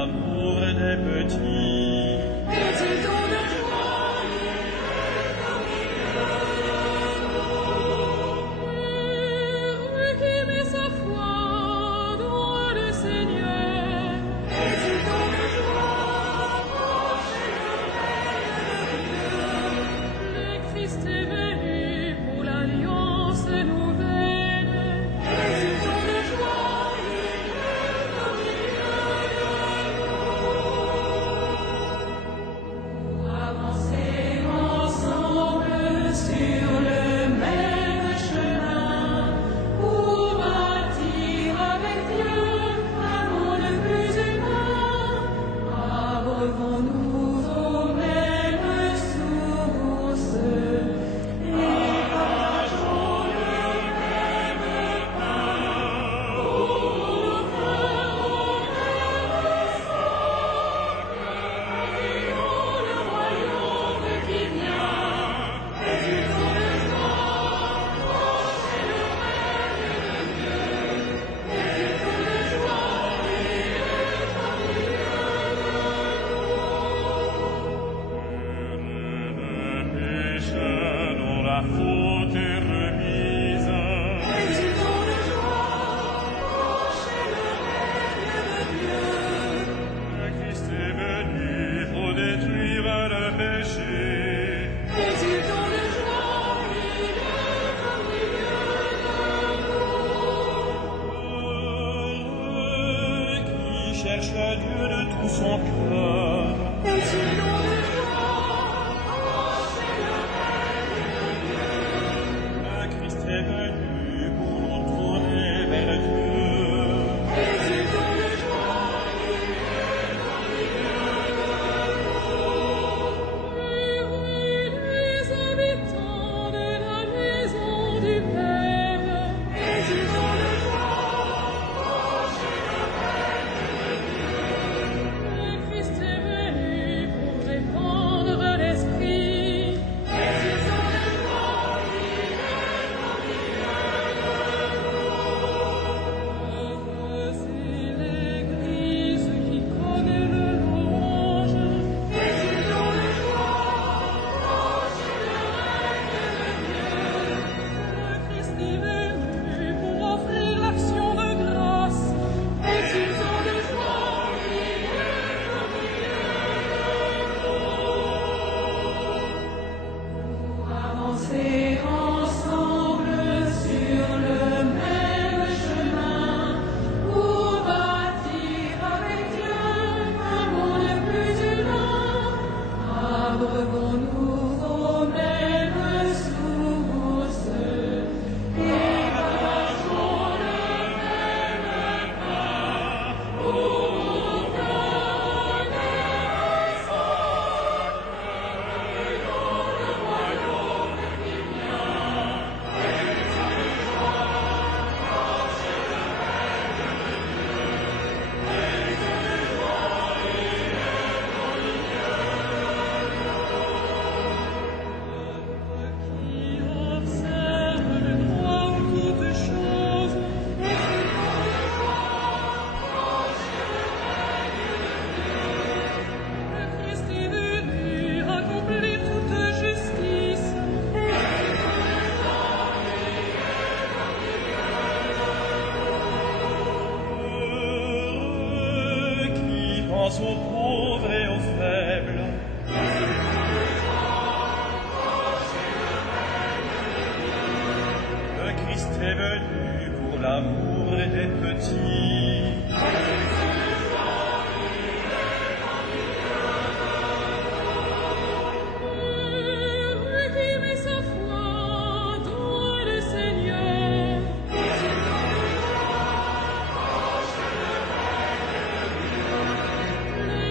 l'amour des petits. Exultons de joie, comme il heureux qui met sa foi dans le Seigneur. Exultons de joie, proche le Christ est venu pour l'alliance nouvelle. Exultons de joie, comme il avancer ensemble sur le même chemin pour bâtir avec Dieu un monde plus humain. Abreuvons-nous aux mêmes sources et partageons le même pain. Pour nos cœurs au même socle, accueillons le royaume qui vient. Exultons de joie, proche est le règne de Dieu. Exultons de joie, il est parmi Péché dont la faute est remise. Exultons de joie, proche est le règne de Dieu. Le Christ est venu pour détruire le péché. Exultons de joie, il est au milieu de Heureux qui cherche Dieu de tout son cœur. nous. Exultons de joie, proche est le règne de Dieu. Le Christ est venu pour nous tourner vers Dieu. Exultons de joie, il est au milieu de nous. Les habitants de la maison du Père. Exultons de joie, proche est le règne de Dieu. Le Christ est venu pour répandre l'Esprit. Exultons de joie, il est au milieu de nous. Heureuse est l'Église qui connaît le louange. Exultons de joie, proche est le règne de Dieu. Le Christ est venu pour offrir l'action de grâce. Exultons de joie, il est au milieu de nous. Pour avancer ensemble sur le même chemin, pour bâtir avec Dieu un monde plus humain. Abreuvons-nous aux mêmes sources et partageons le même pain. Pour nos cœurs au même socle, accueillons le royaume qui vient. Exultons de joie, proche est le règne de Dieu. Exultons de joie, il est au milieu qui observe le droit en toutes choses. Exultons de joie, proche est le règne de Dieu. Le Christ est venu accomplir toute justice. Exultons de joie, il est au milieu Heureux qui pense aux pauvres et aux faibles. Exultons de joie, proche est le règne de Dieu. Le Christ est venu pour l'amour des petits. Exultons de joie, il est au milieu de nous. Heureux qui met sa foi dans le Seigneur. Exultons de joie, proche est le règne de Dieu. Le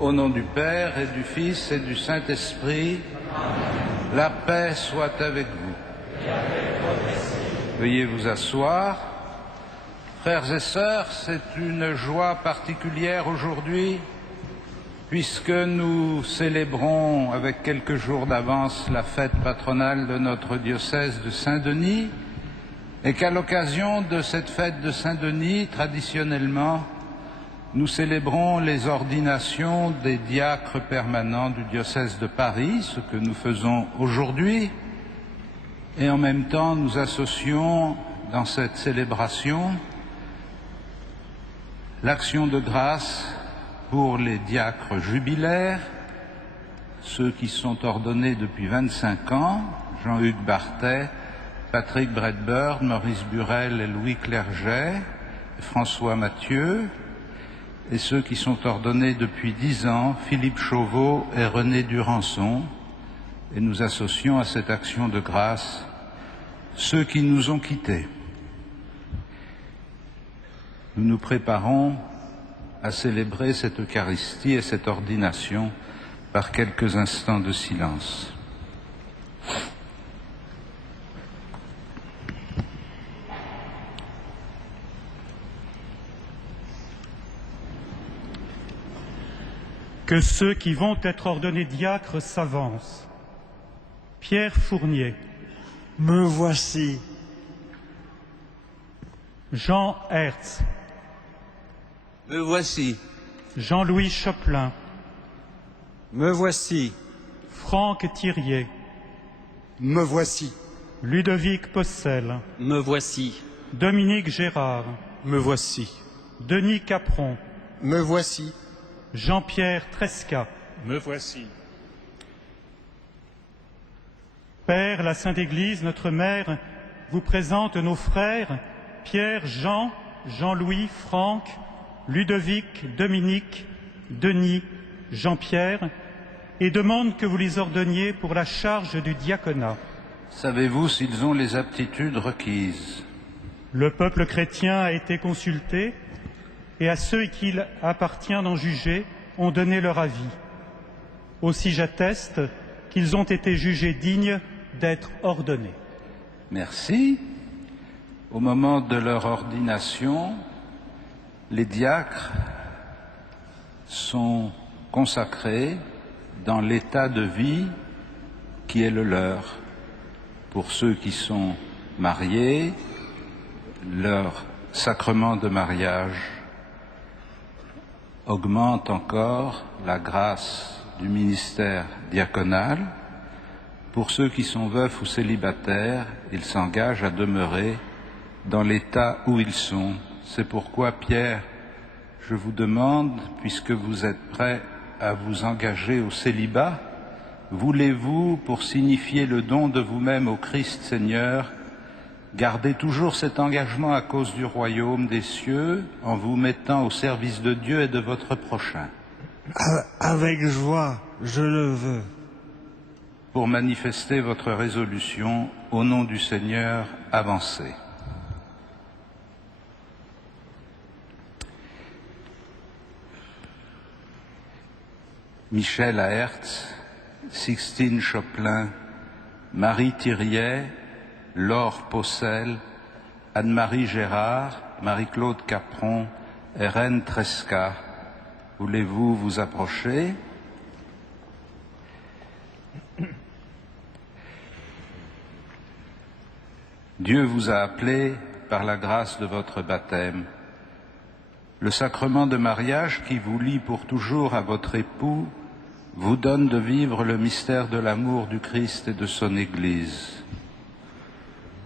Au nom du Père et du Fils et du Saint-Esprit, la paix soit avec vous. Veuillez vous asseoir. Frères et sœurs, c'est une joie particulière aujourd'hui, puisque nous célébrons avec quelques jours d'avance la fête patronale de notre diocèse de Saint-Denis, et qu'à l'occasion de cette fête de Saint-Denis, traditionnellement, nous célébrons les ordinations des diacres permanents du diocèse de Paris, ce que nous faisons aujourd'hui, et en même temps nous associons dans cette célébration l'action de grâce pour les diacres jubilaires, ceux qui sont ordonnés depuis 25 ans, Jean-Hugues Barthès, Patrick Bredburn, Maurice Burel et Louis Clerget, et François Mathieu, et ceux qui sont ordonnés depuis 10 ans, Philippe Chauveau et René Durançon, et nous associons à cette action de grâce ceux qui nous ont quittés. Nous nous préparons à célébrer cette Eucharistie et cette ordination par quelques instants de silence. Que ceux qui vont être ordonnés diacres s'avancent. Pierre Fournier. Me voici. Jean Hertz. Me voici. Jean-Louis Chopelin. Me voici. Franck Thirier. Me voici. Ludovic Possel. Me voici. Dominique Gérard. Me voici. Denis Capron. Me voici. Jean-Pierre Tresca. Me voici. Père, la Sainte Église, notre Mère, vous présente nos frères Pierre, Jean, Jean-Louis, Franck, Ludovic, Dominique, Denis, Jean-Pierre, et demande que vous les ordonniez pour la charge du diaconat. Savez-vous s'ils ont les aptitudes requises? Le peuple chrétien a été consulté, et à ceux qu'il appartient d'en juger ont donné leur avis. Aussi j'atteste qu'ils ont été jugés dignes d'être ordonnés. Merci. Au moment de leur ordination, les diacres sont consacrés dans l'état de vie qui est le leur. Pour ceux qui sont mariés, leur sacrement de mariage augmente encore la grâce du ministère diaconal. Pour ceux qui sont veufs ou célibataires, ils s'engagent à demeurer dans l'état où ils sont. C'est pourquoi, Pierre, je vous demande, puisque vous êtes prêts à vous engager au célibat, voulez-vous, pour signifier le don de vous-même au Christ Seigneur, garder toujours cet engagement à cause du royaume des cieux, en vous mettant au service de Dieu et de votre prochain? Avec joie, je le veux. Pour manifester votre résolution, au nom du Seigneur, avancez. Michel Hertz, Sixtine Chopelin, Marie Thiriet, Laure Possel, Anne-Marie Gérard, Marie-Claude Capron et Reine Tresca. Voulez-vous vous approcher? Dieu vous a appelé par la grâce de votre baptême. Le sacrement de mariage qui vous lie pour toujours à votre époux vous donne de vivre le mystère de l'amour du Christ et de son Église.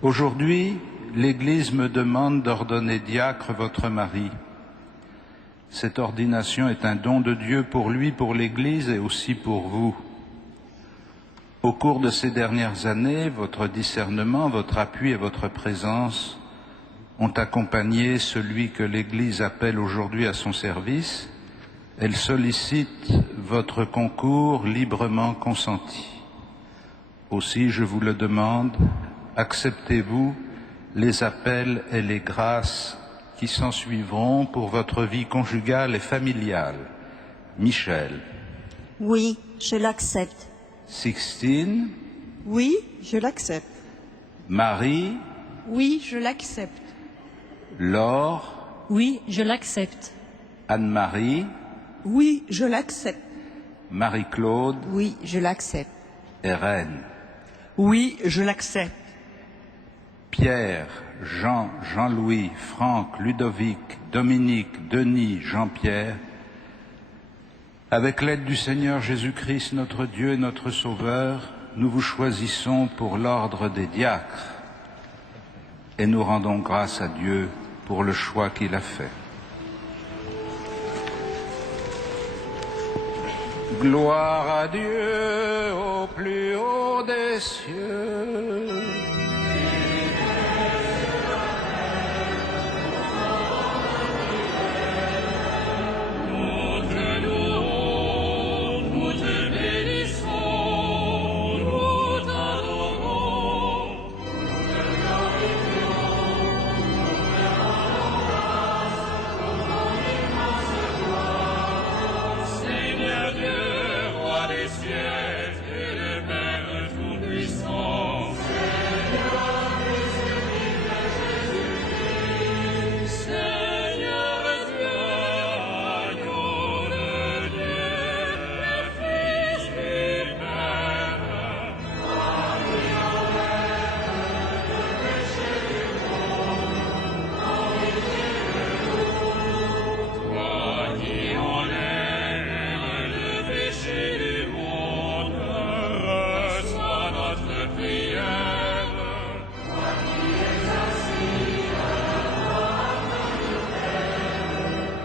Aujourd'hui, l'Église me demande d'ordonner diacre votre mari. Cette ordination est un don de Dieu pour lui, pour l'Église et aussi pour vous. Au cours de ces dernières années, votre discernement, votre appui et votre présence ont accompagné celui que l'Église appelle aujourd'hui à son service. Elle sollicite votre concours librement consenti. Aussi, je vous le demande, acceptez-vous les appels et les grâces qui s'ensuivront pour votre vie conjugale et familiale, Michel, Oui, je l'accepte. Sixtine, Oui, je l'accepte. Marie, Oui, je l'accepte. Laure, Oui, je l'accepte. Anne-Marie, Oui, je l'accepte. Marie-Claude Oui, je l'accepte. et Reine. Oui, je l'accepte. Pierre, Jean, Jean-Louis, Franck, Ludovic, Dominique, Denis, Jean-Pierre, avec l'aide du Seigneur Jésus-Christ, notre Dieu et notre Sauveur, nous vous choisissons pour l'ordre des diacres et nous rendons grâce à Dieu pour le choix qu'il a fait. Gloire à Dieu au plus haut des cieux. Nous te louons, nous te bénissons, nous t'adorons. Nous te glorifions, nous te rendons grâce pour ton immense gloire. Seigneur Dieu, roi des cieux et le Père tout-puissant. Seigneur, miséricorde de Jésus-Christ. Seigneur Dieu, agneau de Dieu, le Fils du Père, qui enlève le péché du monde, en pitié de nous. Toi qui enlèves le péché du monde, reçois notre prière. Toi qui es assis à la droite du Père,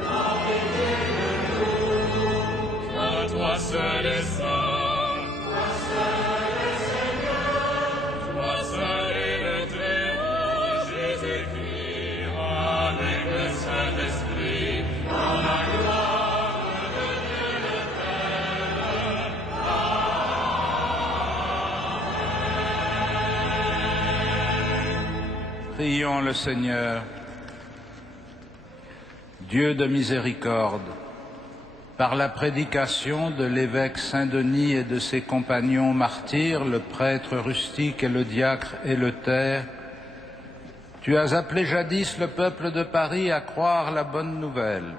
en pitié de nous. Car toi seul est saint, toi seul est Seigneur, toi seul est le Très-Haut Jésus-Christ, avec le Saint-Esprit, dans la gloire de Dieu le Père. Prions le Seigneur. Dieu de miséricorde, par la prédication de l'évêque Saint-Denis et de ses compagnons martyrs, le prêtre rustique et le diacre Éleuthère, tu as appelé jadis le peuple de Paris à croire la bonne nouvelle.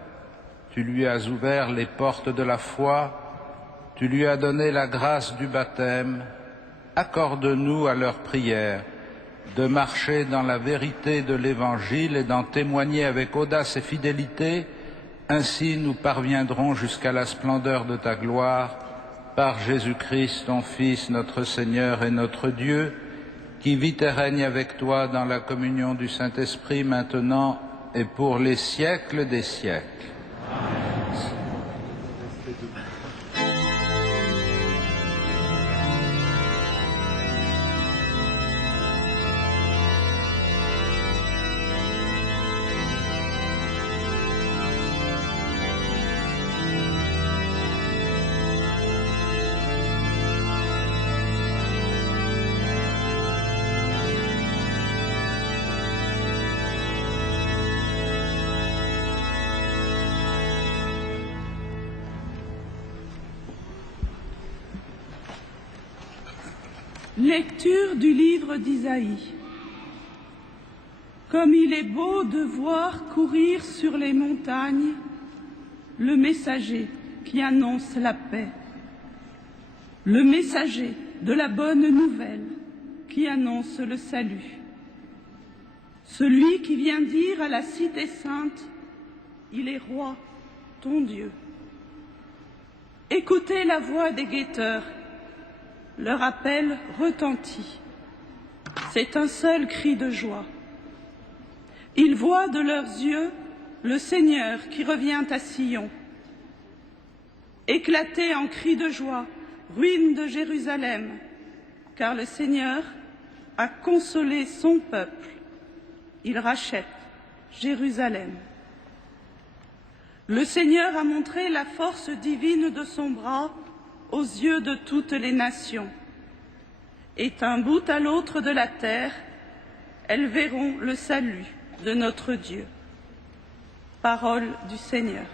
Tu lui as ouvert les portes de la foi, tu lui as donné la grâce du baptême. Accorde-nous à leur prière de marcher dans la vérité de l'Évangile et d'en témoigner avec audace et fidélité. Ainsi nous parviendrons jusqu'à la splendeur de ta gloire, par Jésus-Christ, ton Fils, notre Seigneur et notre Dieu, qui vit et règne avec toi dans la communion du Saint-Esprit, maintenant et pour les siècles des siècles. Lecture du livre d'Isaïe. Comme il est beau de voir courir sur les montagnes le messager qui annonce la paix, le messager de la bonne nouvelle qui annonce le salut, celui qui vient dire à la cité sainte, il est roi, ton Dieu. Écoutez la voix des guetteurs. Leur appel retentit. C'est un seul cri de joie. Ils voient de leurs yeux le Seigneur qui revient à Sion. Éclatez en cris de joie, ruines de Jérusalem, car le Seigneur a consolé son peuple. Il rachète Jérusalem. Le Seigneur a montré la force divine de son bras aux yeux de toutes les nations. Et d'un bout à l'autre de la terre, elles verront le salut de notre Dieu. Parole du Seigneur.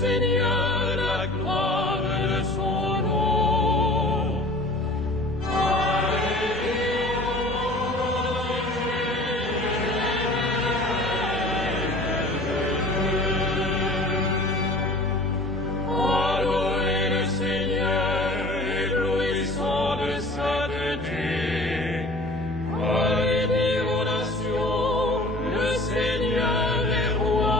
Seigneur la gloire de son nom. Adorez le Seigneur, éblouissant de sainteté. Allez dire aux nations, le Seigneur est roi.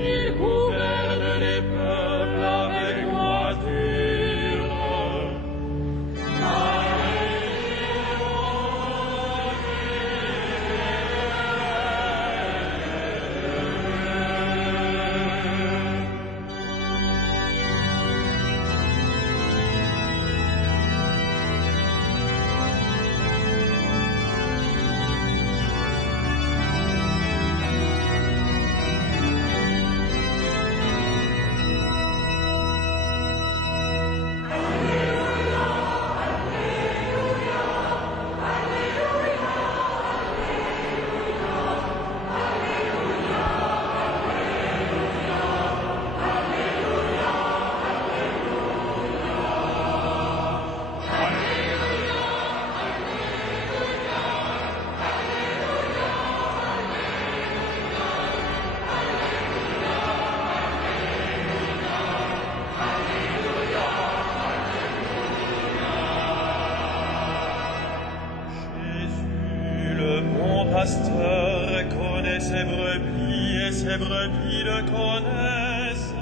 Il gouverne les peuples avec droiture. Jésus, le bon pasteur, connaît ses brebis et ses brebis le connaissent.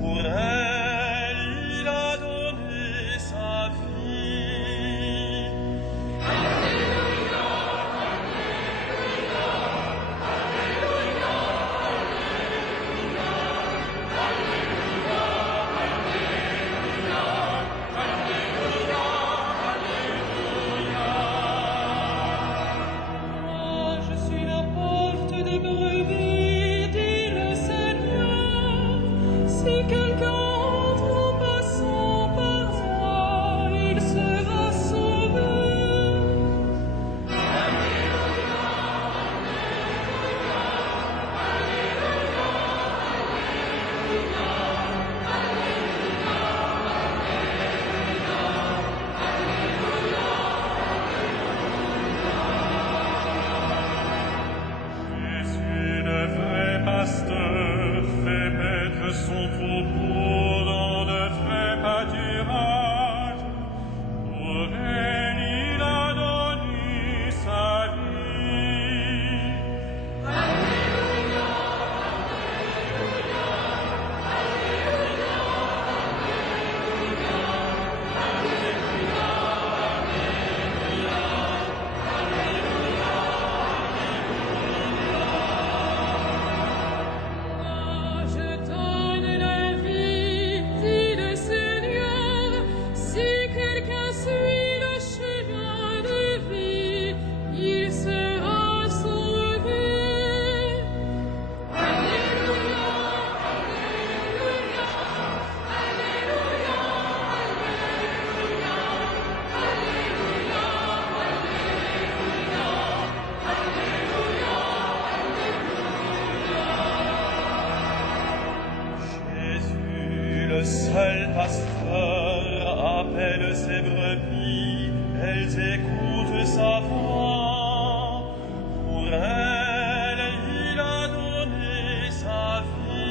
Pour elles, il a donné sa vie. Moi, je suis la porte des brebis, dit le Seigneur. Si quelqu'un entre en passant par moi, il sera sauvé. Jésus, le vrai pasteur, fait paître son troupeau dans de vrais pâturages. Pour elle, il a donné sa vie. Moi, je donne la vie, dit le Seigneur. Si quelqu'un suit le chemin de vie, il sera sauvé. Alléluia, Alléluia, Alléluia, Alléluia, Jésus, le seul pasteur, appelle ses brebis, elles écoutent sa voix. Pour elles, il a donné sa vie.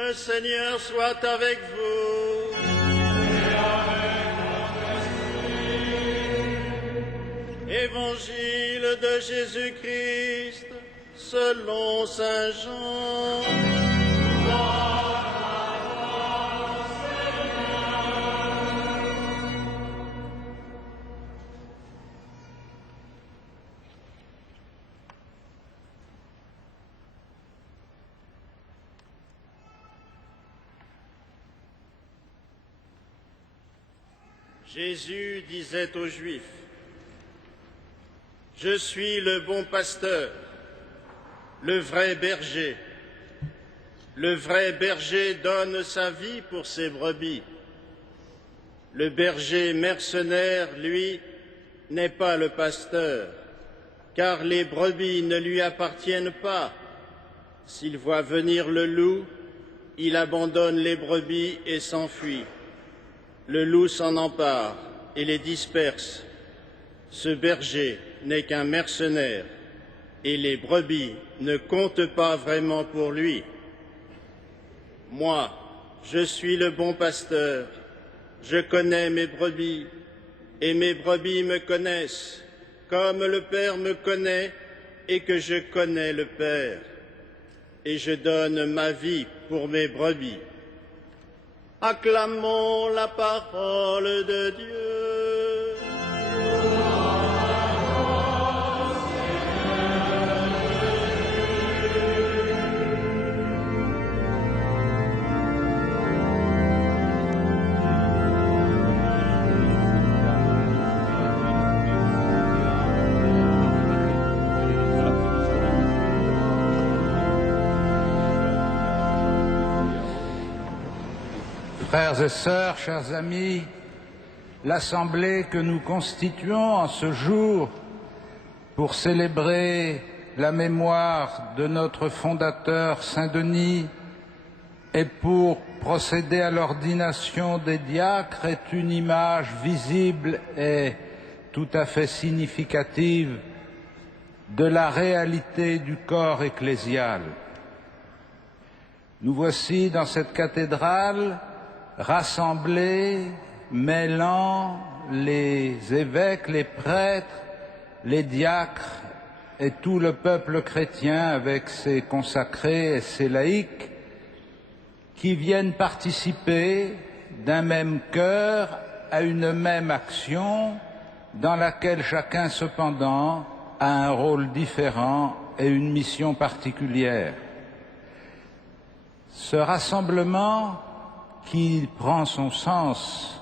Le Seigneur soit avec vous. Évangile de Jésus-Christ selon Saint Jean. Jésus disait aux Juifs, « Je suis le bon pasteur, le vrai berger. Le vrai berger donne sa vie pour ses brebis. Le berger mercenaire, lui, n'est pas le pasteur, car les brebis ne lui appartiennent pas. S'il voit venir le loup, il abandonne les brebis et s'enfuit. Le loup s'en empare et les disperse. Ce berger n'est qu'un mercenaire, et les brebis ne comptent pas vraiment pour lui. Moi, je suis le bon pasteur, je connais mes brebis, et mes brebis me connaissent, comme le Père me connaît et que je connais le Père, et je donne ma vie pour mes brebis. Acclamons la parole de Dieu. Frères et sœurs, chers amis, l'Assemblée que nous constituons en ce jour pour célébrer la mémoire de notre fondateur Saint-Denis et pour procéder à l'ordination des diacres est une image visible et tout à fait significative de la réalité du corps ecclésial. Nous voici dans cette cathédrale rassemblés, mêlant les évêques, les prêtres, les diacres et tout le peuple chrétien avec ses consacrés et ses laïcs qui viennent participer d'un même cœur à une même action dans laquelle chacun cependant a un rôle différent et une mission particulière. Ce rassemblement qui prend son sens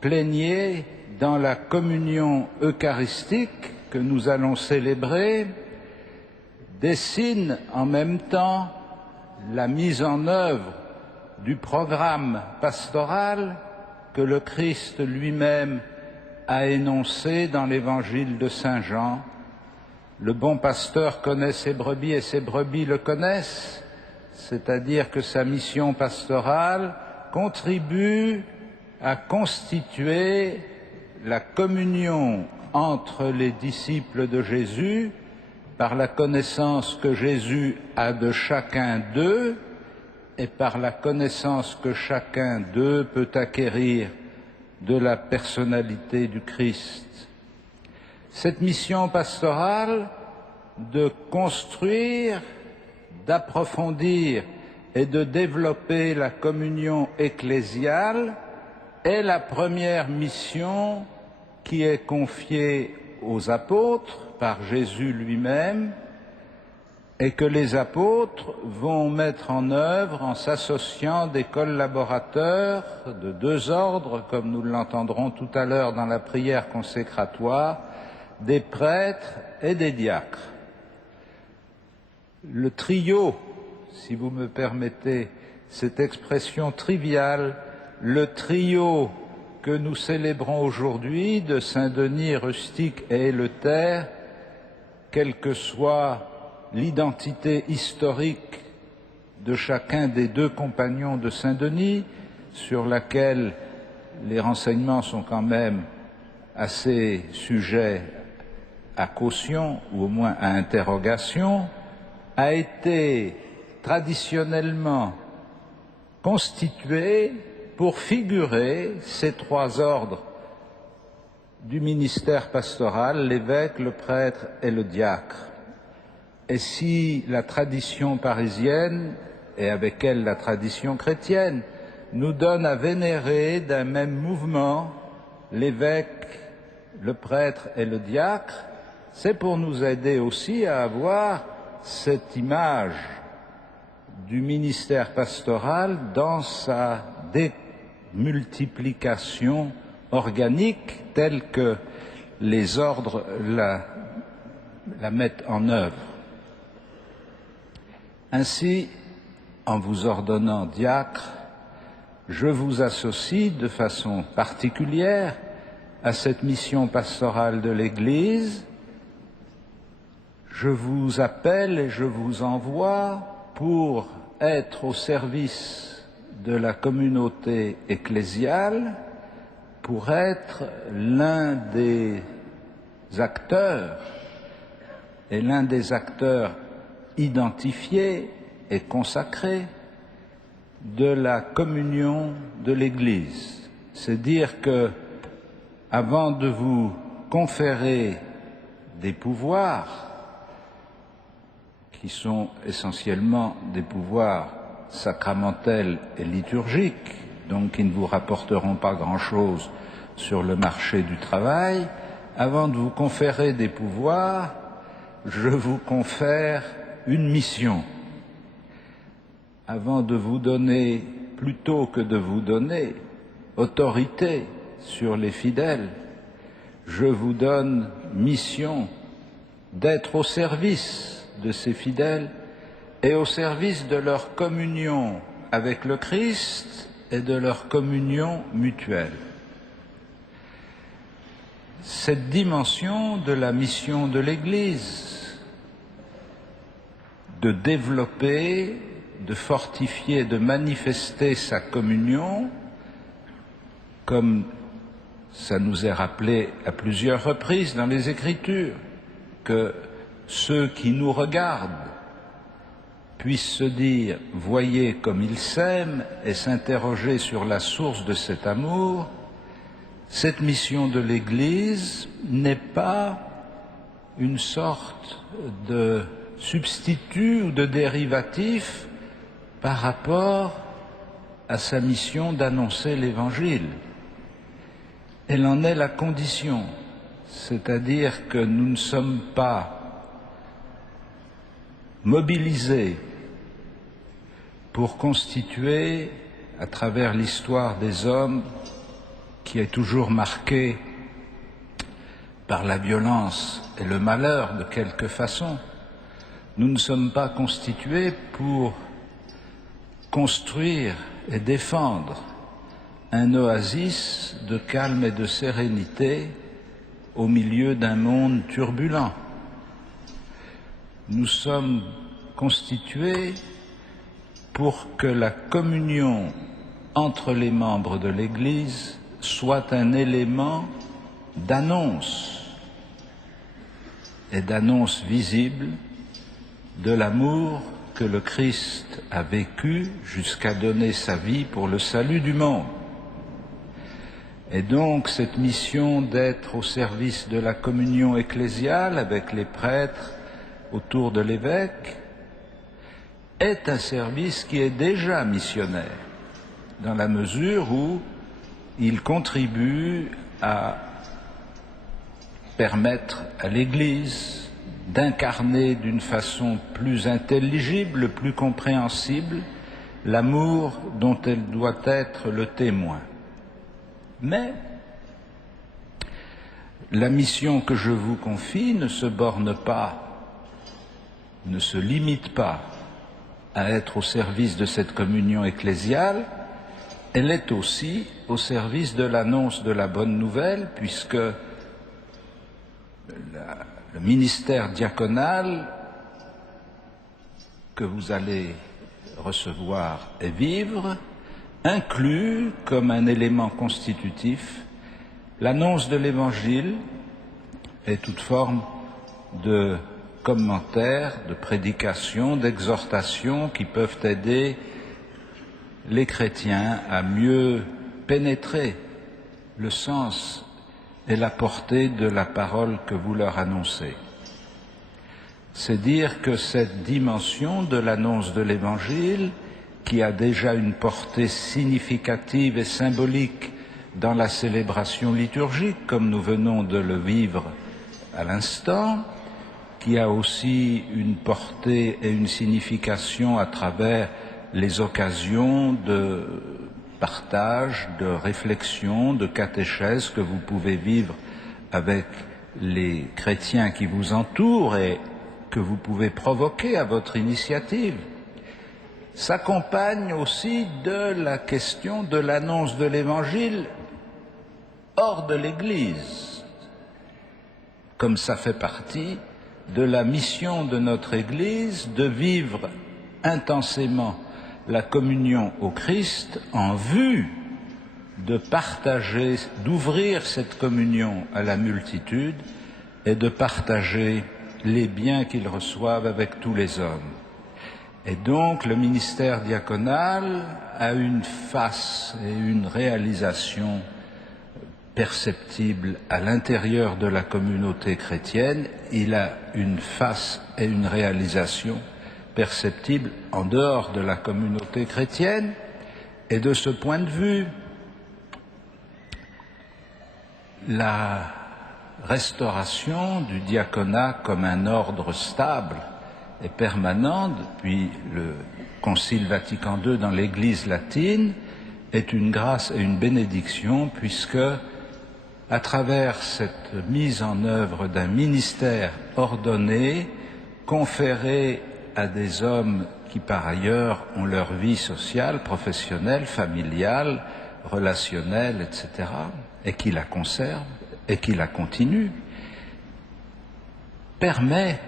plénier dans la communion eucharistique que nous allons célébrer, dessine en même temps la mise en œuvre du programme pastoral que le Christ lui-même a énoncé dans l'évangile de Saint Jean. Le bon pasteur connaît ses brebis et ses brebis le connaissent, c'est-à-dire que sa mission pastorale contribue à constituer la communion entre les disciples de Jésus par la connaissance que Jésus a de chacun d'eux et par la connaissance que chacun d'eux peut acquérir de la personnalité du Christ. Cette mission pastorale de construire, d'approfondir et de développer la communion ecclésiale est la première mission qui est confiée aux apôtres par Jésus lui-même et que les apôtres vont mettre en œuvre en s'associant des collaborateurs de deux ordres, comme nous l'entendrons tout à l'heure dans la prière consécratoire, des prêtres et des diacres. Le trio, si vous me permettez cette expression triviale, le trio que nous célébrons aujourd'hui de Saint-Denis, Rustique et Éleuther, quelle que soit l'identité historique de chacun des deux compagnons de Saint-Denis, sur laquelle les renseignements sont quand même assez sujets à caution ou au moins à interrogation, a été traditionnellement constitué pour figurer ces trois ordres du ministère pastoral, l'évêque, le prêtre et le diacre. Et si la tradition parisienne, et avec elle la tradition chrétienne, nous donne à vénérer d'un même mouvement l'évêque, le prêtre et le diacre, c'est pour nous aider aussi à avoir cette image du ministère pastoral dans sa démultiplication organique telle que les ordres la mettent en œuvre. Ainsi, en vous ordonnant diacre, je vous associe de façon particulière à cette mission pastorale de l'Église. Je vous appelle et je vous envoie pour être au service de la communauté ecclésiale, pour être l'un des acteurs, et l'un des acteurs identifiés et consacrés de la communion de l'Église. C'est dire que, avant de vous conférer des pouvoirs, qui sont essentiellement des pouvoirs sacramentels et liturgiques, donc qui ne vous rapporteront pas grand-chose sur le marché du travail, avant de vous conférer des pouvoirs, je vous confère une mission. Avant de vous donner, plutôt que de vous donner autorité sur les fidèles, je vous donne mission d'être au service de ces fidèles et au service de leur communion avec le Christ et de leur communion mutuelle. Cette dimension de la mission de l'Église, de développer, de fortifier, de manifester sa communion, comme ça nous est rappelé à plusieurs reprises dans les Écritures, que ceux qui nous regardent puissent se dire « Voyez comme il s'aime » et s'interroger sur la source de cet amour. Cette mission de l'Église n'est pas une sorte de substitut ou de dérivatif par rapport à sa mission d'annoncer l'Évangile. Elle en est la condition, c'est-à-dire que nous ne sommes pas mobilisés pour constituer, à travers l'histoire des hommes, qui est toujours marquée par la violence et le malheur de quelque façon, nous ne sommes pas constitués pour construire et défendre un oasis de calme et de sérénité au milieu d'un monde turbulent. Nous sommes constitués pour que la communion entre les membres de l'Église soit un élément d'annonce, et d'annonce visible, de l'amour que le Christ a vécu jusqu'à donner sa vie pour le salut du monde. Et donc cette mission d'être au service de la communion ecclésiale avec les prêtres autour de l'évêque est un service qui est déjà missionnaire, dans la mesure où il contribue à permettre à l'Église d'incarner d'une façon plus intelligible, plus compréhensible, l'amour dont elle doit être le témoin. Mais la mission que je vous confie ne se borne pas, ne se limite pas à être au service de cette communion ecclésiale, elle est aussi au service de l'annonce de la bonne nouvelle, puisque le ministère diaconal que vous allez recevoir et vivre inclut comme un élément constitutif l'annonce de l'Évangile et toute forme de commentaires, de prédications, d'exhortations qui peuvent aider les chrétiens à mieux pénétrer le sens et la portée de la parole que vous leur annoncez. C'est dire que cette dimension de l'annonce de l'Évangile, qui a déjà une portée significative et symbolique dans la célébration liturgique, comme nous venons de le vivre à l'instant, qui a aussi une portée et une signification à travers les occasions de partage, de réflexion, de catéchèse que vous pouvez vivre avec les chrétiens qui vous entourent et que vous pouvez provoquer à votre initiative, s'accompagne aussi de la question de l'annonce de l'Évangile hors de l'Église, comme ça fait partie de la mission de notre Église de vivre intensément la communion au Christ en vue de partager, d'ouvrir cette communion à la multitude et de partager les biens qu'ils reçoivent avec tous les hommes. Et donc le ministère diaconal a une face et une réalisation perceptible à l'intérieur de la communauté chrétienne, il a une face et une réalisation perceptible en dehors de la communauté chrétienne. Et de ce point de vue, la restauration du diaconat comme un ordre stable et permanent depuis le Concile Vatican II dans l'Église latine est une grâce et une bénédiction, puisque à travers cette mise en œuvre d'un ministère ordonné, conféré à des hommes qui par ailleurs ont leur vie sociale, professionnelle, familiale, relationnelle, etc., et qui la conservent et qui la continuent, permet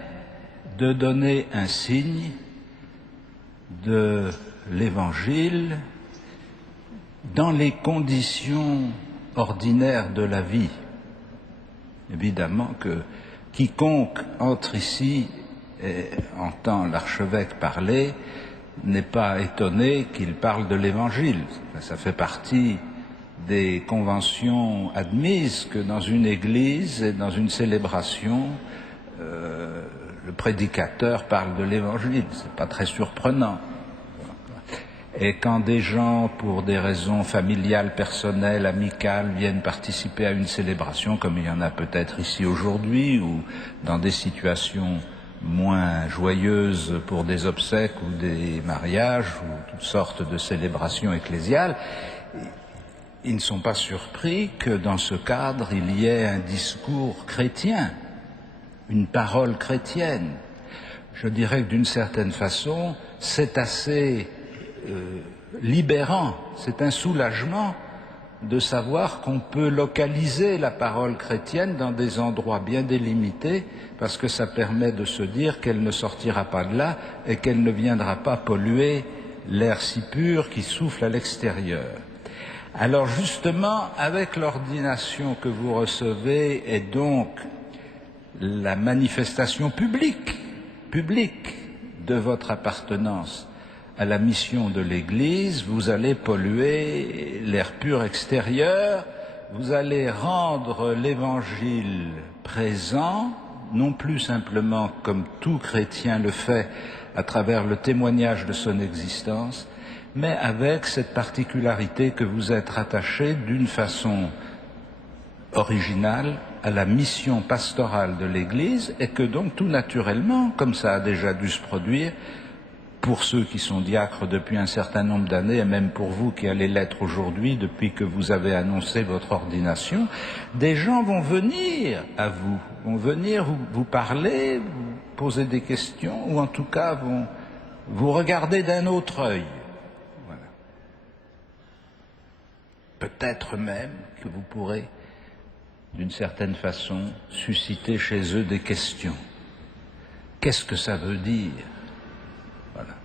de donner un signe de l'Évangile dans les conditions ordinaires de la vie. Évidemment que quiconque entre ici et entend l'archevêque parler n'est pas étonné qu'il parle de l'Évangile. Ça fait partie des conventions admises que dans une église et dans une célébration, le prédicateur parle de l'Évangile. C'est pas très surprenant. Et quand des gens, pour des raisons familiales, personnelles, amicales, viennent participer à une célébration, comme il y en a peut-être ici aujourd'hui, ou dans des situations moins joyeuses pour des obsèques ou des mariages, ou toutes sortes de célébrations ecclésiales, ils ne sont pas surpris que dans ce cadre, il y ait un discours chrétien, une parole chrétienne. Je dirais que d'une certaine façon, c'est assez libérant, c'est un soulagement de savoir qu'on peut localiser la parole chrétienne dans des endroits bien délimités, parce que ça permet de se dire qu'elle ne sortira pas de là et qu'elle ne viendra pas polluer l'air si pur qui souffle à l'extérieur. Alors justement, avec l'ordination que vous recevez et donc la manifestation publique de votre appartenance à la mission de l'Église, vous allez polluer l'air pur extérieur, vous allez rendre l'Évangile présent, non plus simplement comme tout chrétien le fait à travers le témoignage de son existence, mais avec cette particularité que vous êtes rattaché d'une façon originale à la mission pastorale de l'Église, et que donc tout naturellement, comme ça a déjà dû se produire, pour ceux qui sont diacres depuis un certain nombre d'années, et même pour vous qui allez l'être aujourd'hui depuis que vous avez annoncé votre ordination, des gens vont venir à vous, vont venir vous parler, vous poser des questions, ou en tout cas vont vous regarder d'un autre œil. Voilà. Peut-être même que vous pourrez, d'une certaine façon, susciter chez eux des questions. Qu'est-ce que ça veut dire ? Voilà.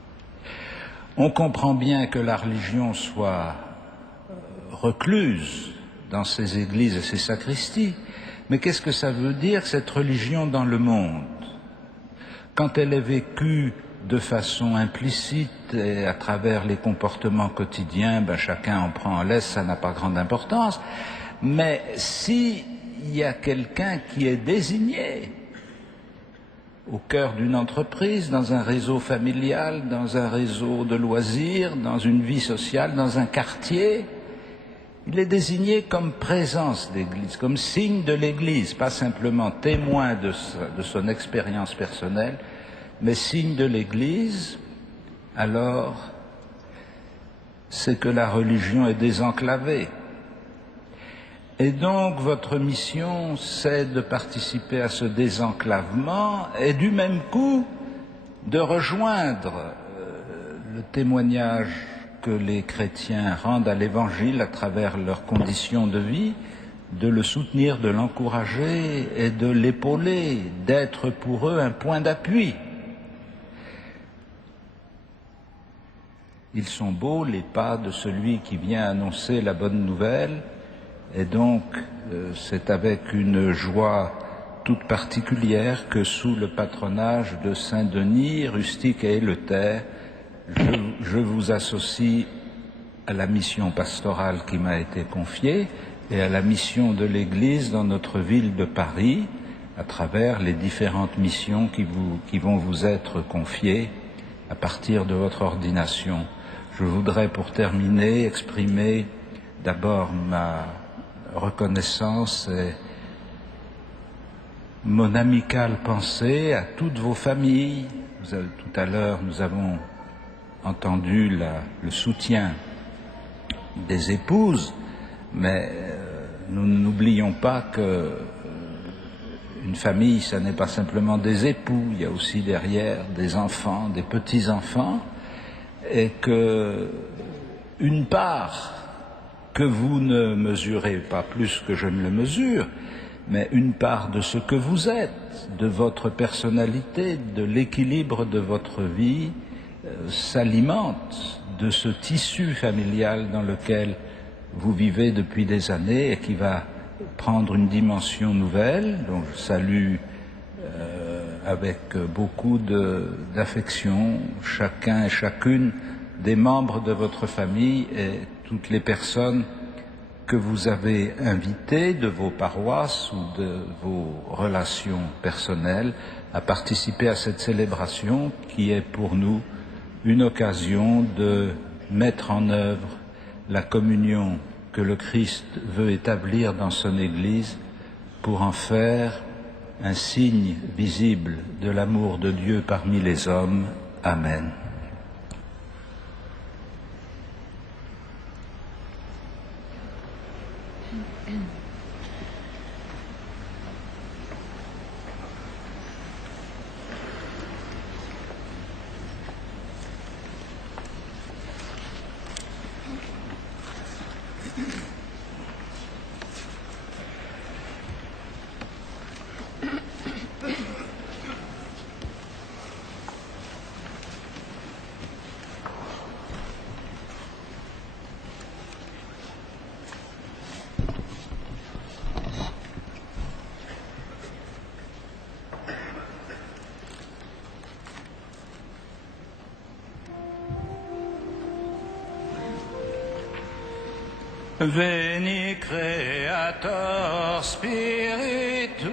On comprend bien que la religion soit recluse dans ces églises et ces sacristies, mais qu'est-ce que ça veut dire, cette religion dans le monde ? Quand elle est vécue de façon implicite et à travers les comportements quotidiens, chacun en prend en laisse, ça n'a pas grande importance, mais s'il y a quelqu'un qui est désigné au cœur d'une entreprise, dans un réseau familial, dans un réseau de loisirs, dans une vie sociale, dans un quartier, il est désigné comme présence d'Église, comme signe de l'Église, pas simplement témoin de son expérience personnelle, mais signe de l'Église. Alors, c'est que la religion est désenclavée. Et donc votre mission, c'est de participer à ce désenclavement et du même coup de rejoindre le témoignage que les chrétiens rendent à l'Évangile à travers leurs conditions de vie, de le soutenir, de l'encourager et de l'épauler, d'être pour eux un point d'appui. Ils sont beaux, les pas de celui qui vient annoncer la bonne nouvelle, et donc c'est avec une joie toute particulière que sous le patronage de Saint Denis, Rustique et Éleutaire, je vous associe à la mission pastorale qui m'a été confiée et à la mission de l'Église dans notre ville de Paris, à travers les différentes missions qui vont vous être confiées à partir de votre ordination. Je voudrais, pour terminer, exprimer d'abord ma reconnaissance et mon amicale pensée à toutes vos familles. Tout à l'heure, nous avons entendu le soutien des épouses, mais nous n'oublions pas que une famille, ça n'est pas simplement des époux, il y a aussi derrière des enfants, des petits-enfants, et que une part que vous ne mesurez pas plus que je ne le mesure, mais une part de ce que vous êtes, de votre personnalité, de l'équilibre de votre vie, s'alimente de ce tissu familial dans lequel vous vivez depuis des années et qui va prendre une dimension nouvelle. Donc je salue avec beaucoup d'affection chacun et chacune des membres de votre famille et toutes les personnes que vous avez invitées de vos paroisses ou de vos relations personnelles à participer à cette célébration qui est pour nous une occasion de mettre en œuvre la communion que le Christ veut établir dans son Église pour en faire un signe visible de l'amour de Dieu parmi les hommes. Amen. Veni Creator Spiritus.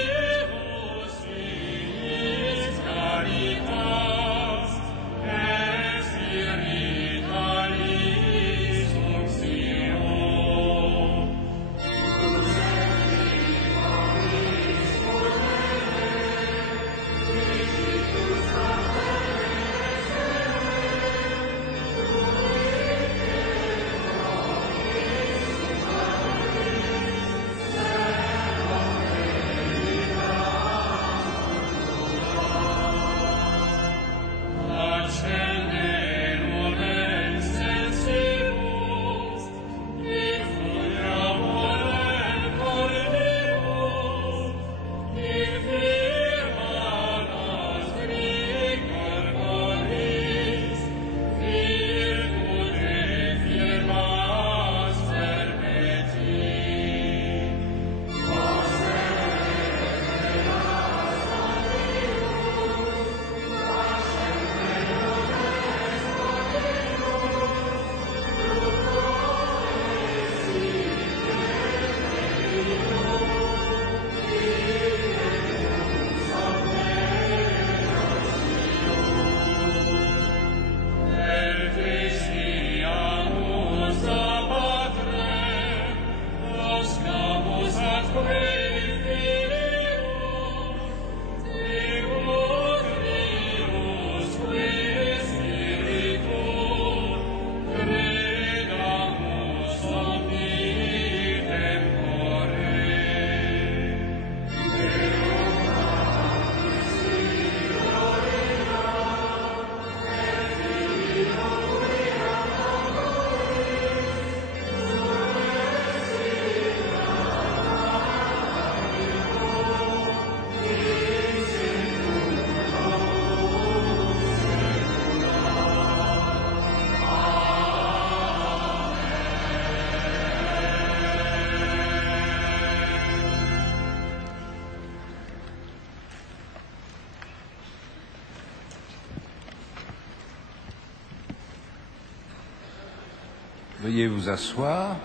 Von Veuillez vous asseoir.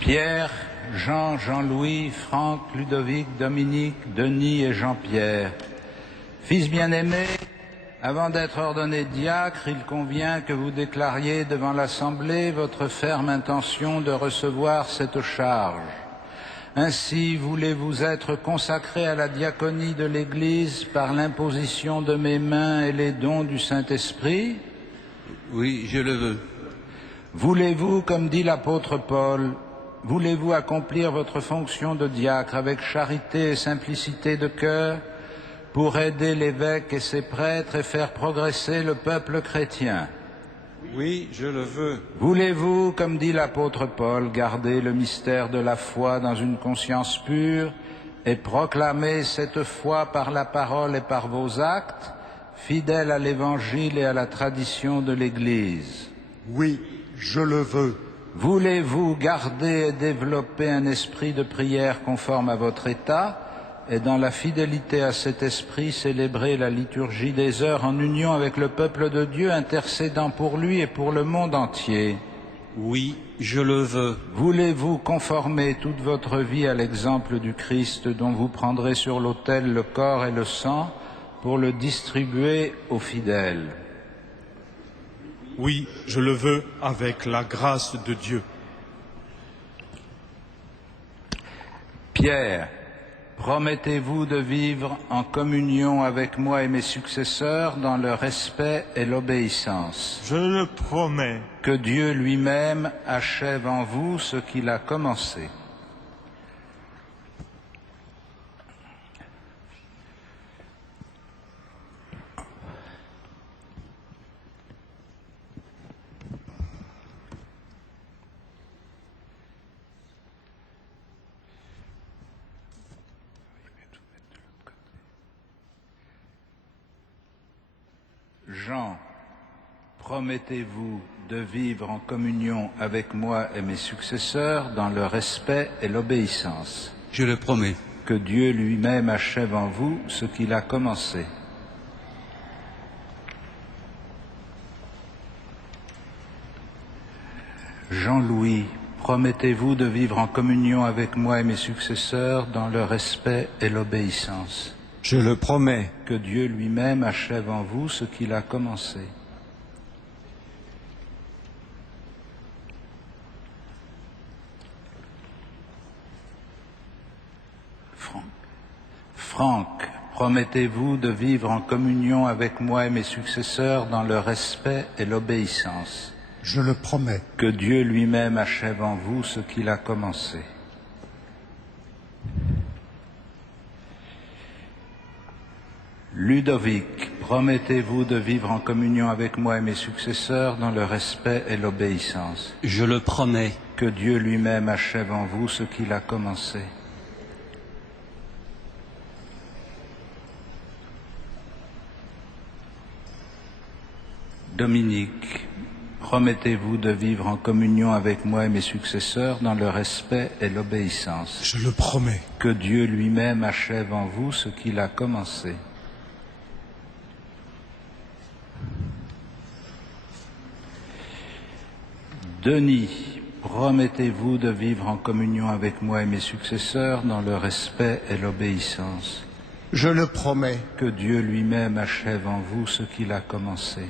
Pierre, Jean, Jean-Louis, Franck, Ludovic, Dominique, Denis et Jean-Pierre. Fils bien-aimés, avant d'être ordonné diacre, il convient que vous déclariez devant l'Assemblée votre ferme intention de recevoir cette charge. Ainsi, voulez-vous être consacré à la diaconie de l'Église par l'imposition de mes mains et les dons du Saint-Esprit? Oui, je le veux. Voulez-vous, comme dit l'apôtre Paul, voulez-vous accomplir votre fonction de diacre avec charité et simplicité de cœur pour aider l'évêque et ses prêtres et faire progresser le peuple chrétien? Oui, je le veux. Voulez-vous, comme dit l'apôtre Paul, garder le mystère de la foi dans une conscience pure et proclamer cette foi par la parole et par vos actes, fidèles à l'Évangile et à la tradition de l'Église? Oui, je le veux. Voulez-vous garder et développer un esprit de prière conforme à votre état et dans la fidélité à cet esprit célébrer la liturgie des heures en union avec le peuple de Dieu, intercédant pour lui et pour le monde entier? Oui, je le veux. Voulez-vous conformer toute votre vie à l'exemple du Christ dont vous prendrez sur l'autel le corps et le sang pour le distribuer aux fidèles? Oui, je le veux avec la grâce de Dieu. Pierre, promettez-vous de vivre en communion avec moi et mes successeurs dans le respect et l'obéissance? Je le promets. Que Dieu lui-même achève en vous ce qu'il a commencé. Jean, promettez-vous de vivre en communion avec moi et mes successeurs dans le respect et l'obéissance? Je le promets. Que Dieu lui-même achève en vous ce qu'il a commencé. Jean-Louis, promettez-vous de vivre en communion avec moi et mes successeurs dans le respect et l'obéissance? Je le promets. Que Dieu lui-même achève en vous ce qu'il a commencé. Franck, promettez-vous de vivre en communion avec moi et mes successeurs dans le respect et l'obéissance? Je le promets. Que Dieu lui-même achève en vous ce qu'il a commencé. Ludovic, promettez-vous de vivre en communion avec moi et mes successeurs dans le respect et l'obéissance? Je le promets. Que Dieu lui-même achève en vous ce qu'il a commencé. Dominique, promettez-vous de vivre en communion avec moi et mes successeurs dans le respect et l'obéissance? Je le promets. Que Dieu lui-même achève en vous ce qu'il a commencé. Denis, promettez-vous de vivre en communion avec moi et mes successeurs dans le respect et l'obéissance? Je le promets. Que Dieu lui-même achève en vous ce qu'il a commencé.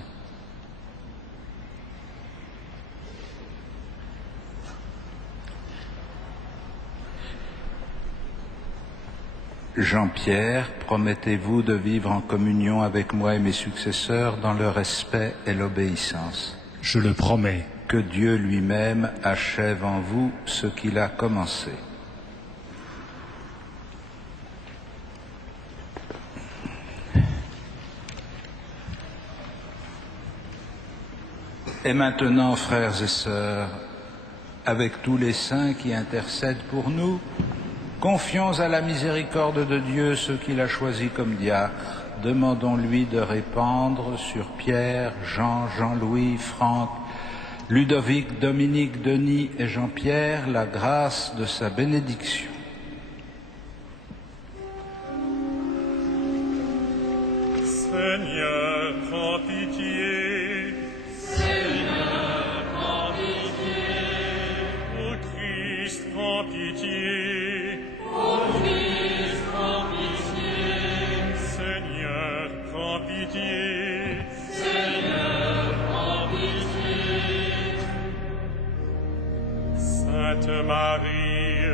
Jean-Pierre, promettez-vous de vivre en communion avec moi et mes successeurs dans le respect et l'obéissance? Je le promets. Que Dieu lui-même achève en vous ce qu'il a commencé. Et maintenant, frères et sœurs, avec tous les saints qui intercèdent pour nous, confions à la miséricorde de Dieu ceux qu'il a choisis comme diacres. Demandons-lui de répandre sur Pierre, Jean, Jean-Louis, Franck, Ludovic, Dominique, Denis et Jean-Pierre la grâce de sa bénédiction. Seigneur, prends pitié. Seigneur, prends pitié. Ô Christ, prends pitié. Ô Christ, prends pitié. Seigneur, prends pitié. Seigneur, prends pitié. Sainte Marie,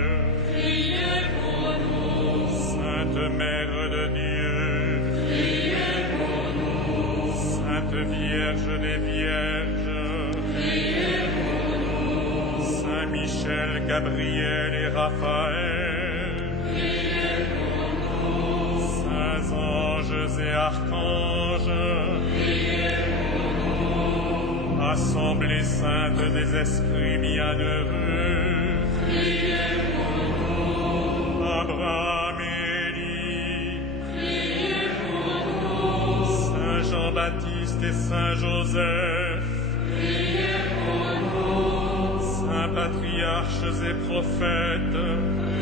priez pour nous. Sainte Mère de Dieu, Priez pour nous. Sainte Vierge des Vierges, Priez pour nous. Saint Michel, Gabriel et Raphaël, Priez pour nous. Saints anges et archanges, Priez pour nous. Assemblée sainte des esprits bienheureux, Priez pour nous. Abraham et Élie, Priez pour nous. Saint Jean-Baptiste et Saint Joseph, Priez pour nous. Saints patriarches et prophètes,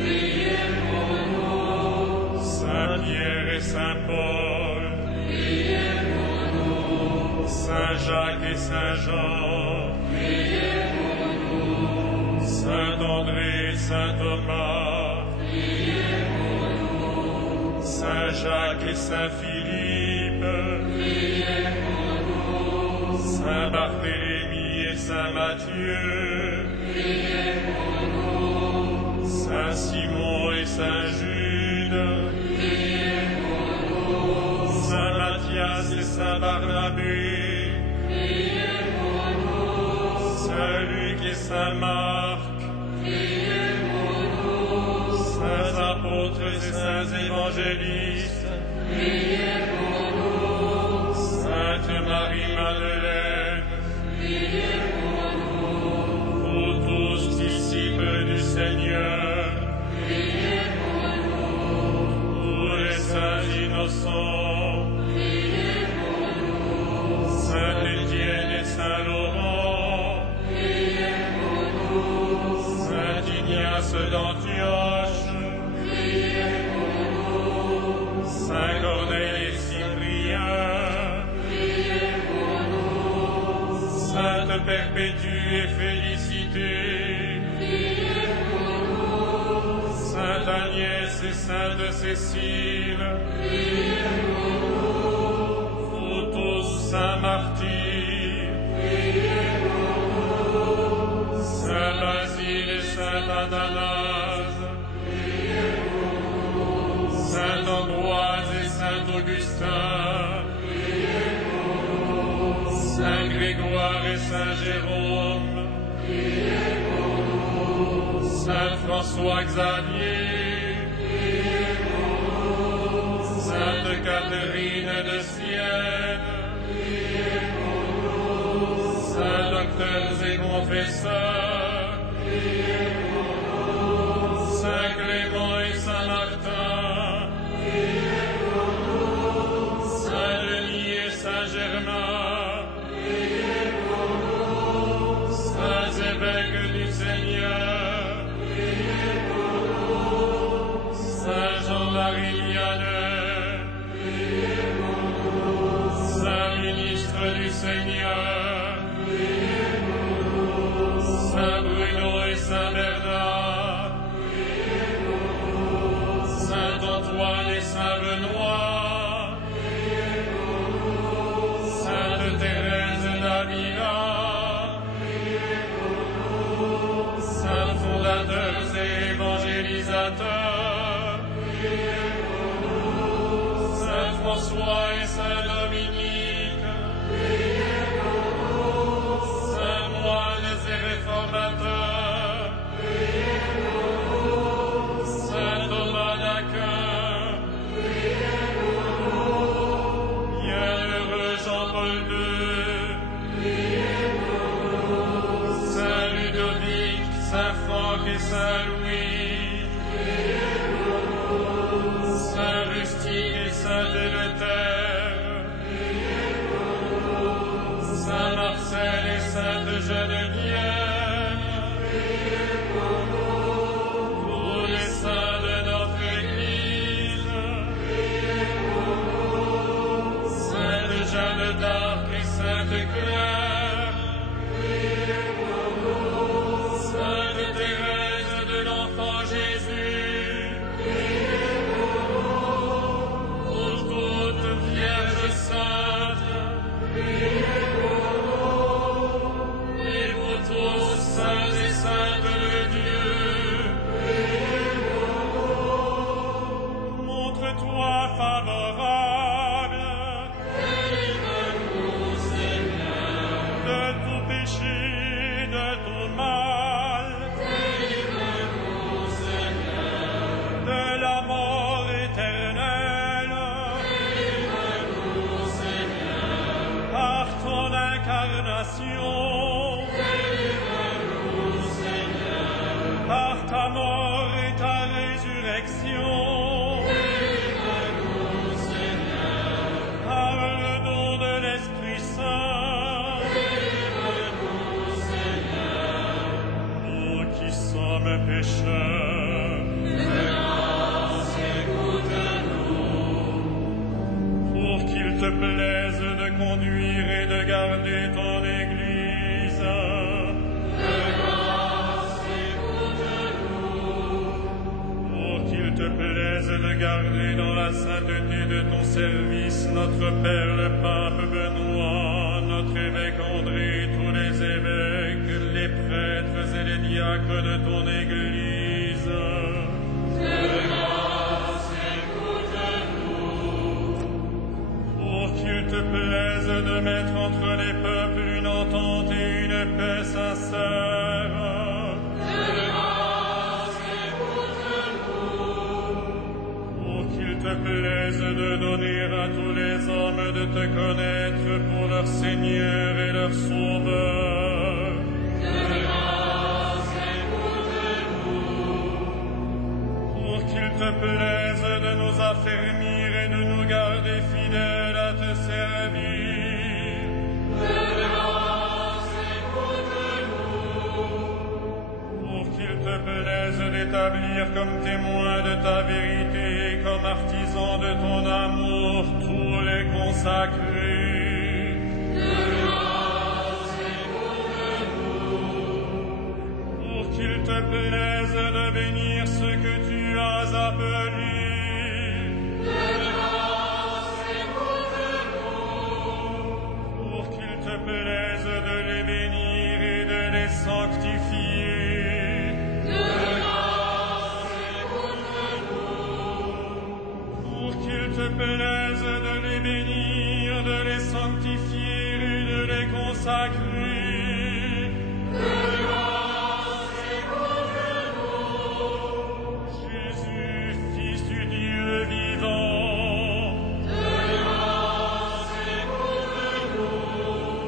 Priez pour nous. Saint Pierre et Saint Paul, Priez pour nous. Saint Jacques et Saint Jean, Priez pour nous. Saint André et Saint Thomas, Priez pour nous. Saint Jacques et Saint Philippe, Priez pour nous. Saint Barthélemy et Saint Matthieu, Priez pour nous. Saint Simon et Saint Jude, Priez pour nous. Saint Matthias et Saint Barnabé, Priez pour nous. Saint Luc et Saint Marc, Priez pour nous. Saints apôtres et saints évangélistes, Priez pour nous. Sainte Marie-Madeleine, Priez pour nous. vous tous disciples du Seigneur, Priez pour nous. tous les saints innocents, Priez pour nous. Saint Étienne et Saint Laurent, Priez pour nous. Saint Ignace d'Antioche, Priez pour nous. Saint Corneille et Cyprien, Priez pour nous. Sainte Perpétue et Félicité, Priez pour nous. Sainte Agnès et Sainte Cécile, Priez pour nous. vous tous saints martyrs, Priez pour nous. Saint Basile et Saint Athanase, Priez pour nous. Saint Ambroise et Saint Augustin, Priez pour nous. Saint Grégoire et Saint Jérôme, Priez pour nous. Saint François Xavier, Priez pour nous. Sainte Catherine de Sienne, Priez pour nous. Saints docteurs et confesseurs, Priez pour nous. Saint Clément et Saint Martin, Priez pour nous. Saint Denis et Saint Germain, Priez pour nous. Saints évêques du Seigneur, Priez pour nous. Saint Jean-Marie Vianney, Priez pour nous. Saint ministre du Seigneur, Priez pour nous. Saint Bruno et Saint Bernard, Priez pour nous. Saint Antoine et Saint Benoît, Priez pour nous. Sainte Thérèse d'Avila, Priez pour nous. Saints fondateurs et évangélisateurs, Priez pour nous. Saint François et Saint Dominique, Priez pour nous. Saints moines et réformateurs, Priez pour nous. Saint Thomas d'Aquin, Priez pour nous. bienheureux Jean-Paul II, Priez pour nous. Saint Ludovic, Saint Franck et Saint Louis, Priez pour nous. Saint Rustique et Saint Délétère, Priez pour nous. Saint Marcel et Sainte Geneviève, Priez pour nous. tous les saints de notre Église, Priez pour nous. Sainte Jeanne Sainte Claire, Sainte Thérèse de l'Enfant Jésus, pour toutes Vierges saintes, et pour tous saints et saintes de Dieu, montre-toi favorable de tout péché, de tout mal, de la mort éternelle, par ton incarnation, par ta mort et ta résurrection, par le don de l'Esprit Saint, nous qui sommes pécheurs, pour qu'il te plaise de conduire et de garder ton Église, pour qu'il te plaise de garder dans la sainteté de ton service notre Père le Pape Benoît, notre évêque André, tous les évêques, les prêtres et les diacres de ton Église. Pour qu'il te plaise de mettre entre les peuples une entente et une paix sincère. Pour qu'il te plaise de donner à tous les hommes de te connaître pour leur Seigneur et leur Sauveur. Pour qu'il te plaise de nous affermir et de nous garder fidèles à te servir. Pour qu'il te plaise d'établir comme témoins de ta vérité et comme artisans de ton amour tous les consacrés. Pour qu'il te plaise de bénir ceux que tu as appelés. Pour qu'il te plaise de les bénir et de les sanctifier. Pour qu'il te plaise de les bénir, de les sanctifier et de les consacrer. Jésus, Fils du Dieu vivant,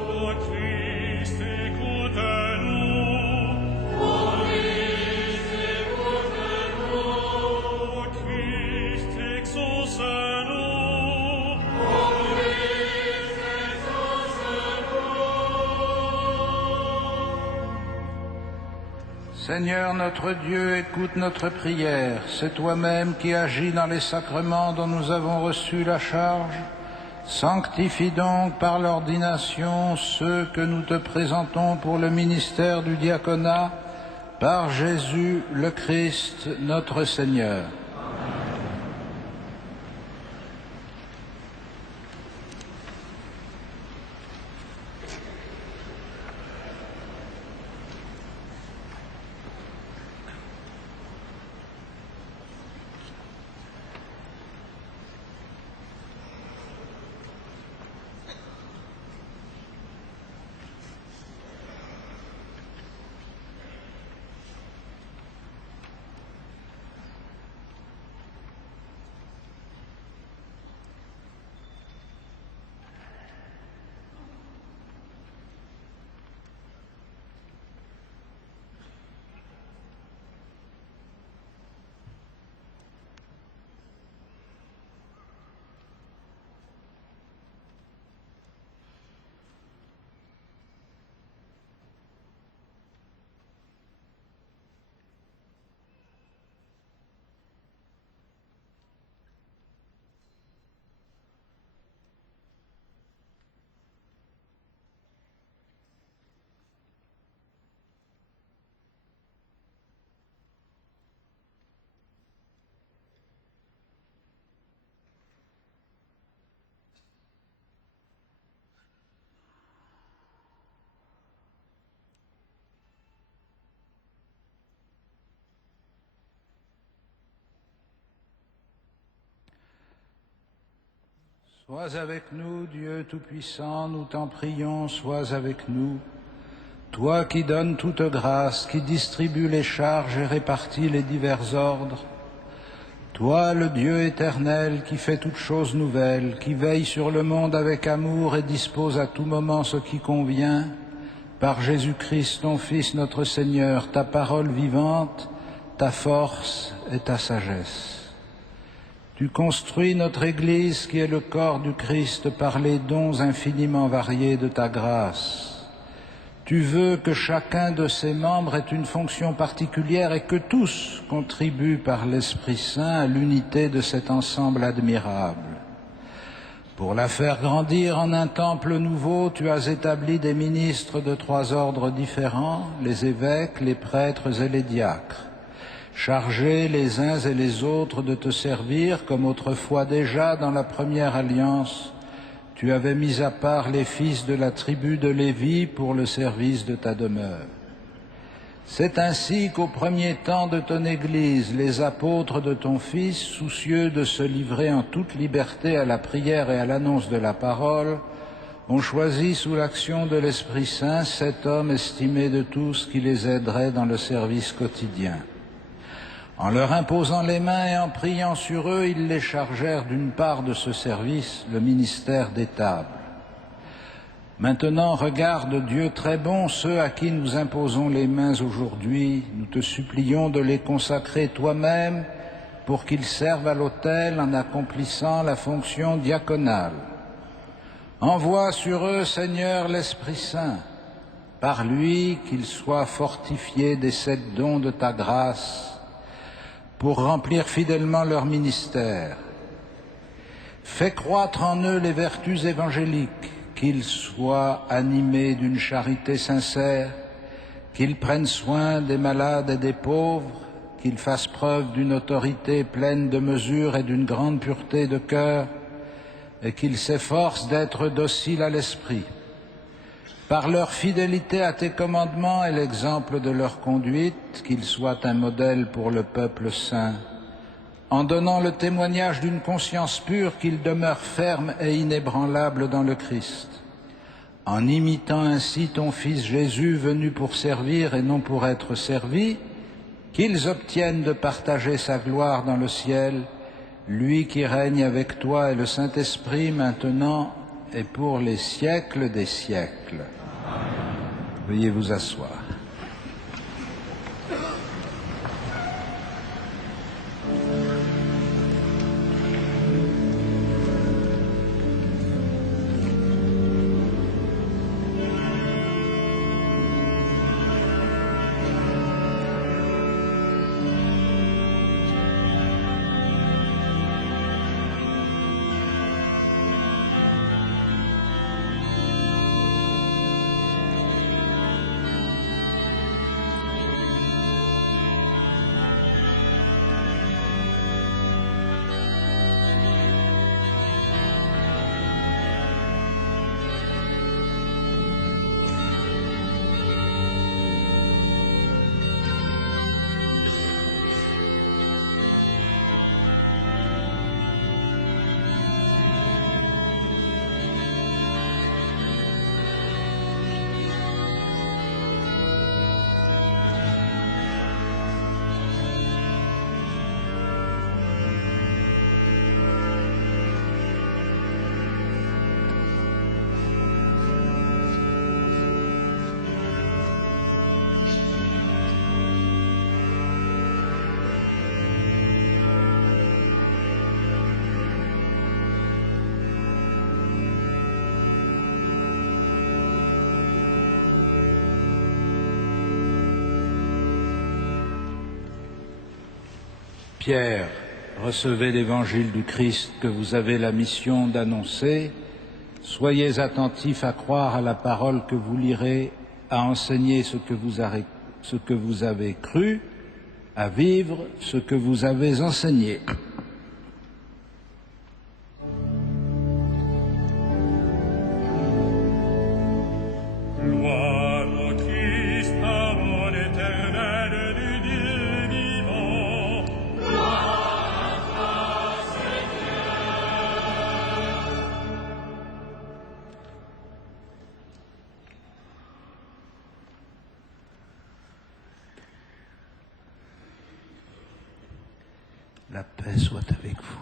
ô Christ, écoute-nous. Ô Christ, exauce-nous. Seigneur notre Dieu, écoute notre prière. C'est toi-même qui agis dans les sacrements dont nous avons reçu la charge. Sanctifie donc par l'ordination ceux que nous te présentons pour le ministère du diaconat, par Jésus le Christ, notre Seigneur. Sois avec nous, Dieu Tout-Puissant, nous t'en prions, sois avec nous. Toi qui donnes toute grâce, qui distribues les charges et répartis les divers ordres, toi, le Dieu éternel, qui fait toutes choses nouvelles, qui veille sur le monde avec amour et dispose à tout moment ce qui convient, par Jésus-Christ, ton Fils, notre Seigneur, ta parole vivante, ta force et ta sagesse. Tu construis notre Église qui est le corps du Christ par les dons infiniment variés de ta grâce. Tu veux que chacun de ses membres ait une fonction particulière et que tous contribuent par l'Esprit Saint à l'unité de cet ensemble admirable. Pour la faire grandir en un temple nouveau, tu as établi des ministres de 3 ordres différents, les évêques, les prêtres et les diacres, chargés les uns et les autres de te servir comme autrefois déjà dans la première alliance. Tu avais mis à part les fils de la tribu de Lévi pour le service de ta demeure. C'est ainsi qu'au premier temps de ton Église, les apôtres de ton Fils, soucieux de se livrer en toute liberté à la prière et à l'annonce de la parole, ont choisi sous l'action de l'Esprit Saint 7 hommes estimés de tous qui les aideraient dans le service quotidien. En leur imposant les mains et en priant sur eux, ils les chargèrent d'une part de ce service, le ministère des tables. Maintenant, regarde, Dieu très bon, ceux à qui nous imposons les mains aujourd'hui. Nous te supplions de les consacrer toi-même pour qu'ils servent à l'autel en accomplissant la fonction diaconale. Envoie sur eux, Seigneur, l'Esprit Saint. Par lui, qu'ils soient fortifiés des 7 dons de ta grâce, pour remplir fidèlement leur ministère. Fais croître en eux les vertus évangéliques, qu'ils soient animés d'une charité sincère, qu'ils prennent soin des malades et des pauvres, qu'ils fassent preuve d'une autorité pleine de mesure et d'une grande pureté de cœur, et qu'ils s'efforcent d'être dociles à l'esprit. Par leur fidélité à tes commandements et l'exemple de leur conduite, qu'ils soient un modèle pour le peuple saint, en donnant le témoignage d'une conscience pure, qu'ils demeurent fermes et inébranlables dans le Christ, en imitant ainsi ton Fils Jésus venu pour servir et non pour être servi, qu'ils obtiennent de partager sa gloire dans le ciel, lui qui règne avec toi et le Saint-Esprit maintenant et pour les siècles des siècles. Veuillez vous asseoir. Pierre, recevez l'évangile du Christ que vous avez la mission d'annoncer. Soyez attentifs à croire à la parole que vous lirez, à enseigner ce que vous avez cru, à vivre ce que vous avez enseigné. Gloire au Christ, parole éternelle du Dieu vivant. Gloire à toi, Seigneur. La paix soit avec vous.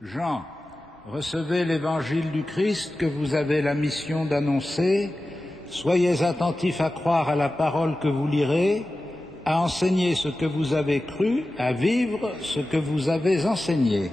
Jean, recevez l'évangile du Christ que vous avez la mission d'annoncer. Soyez attentifs à croire à la parole que vous lirez, à enseigner ce que vous avez cru, à vivre ce que vous avez enseigné.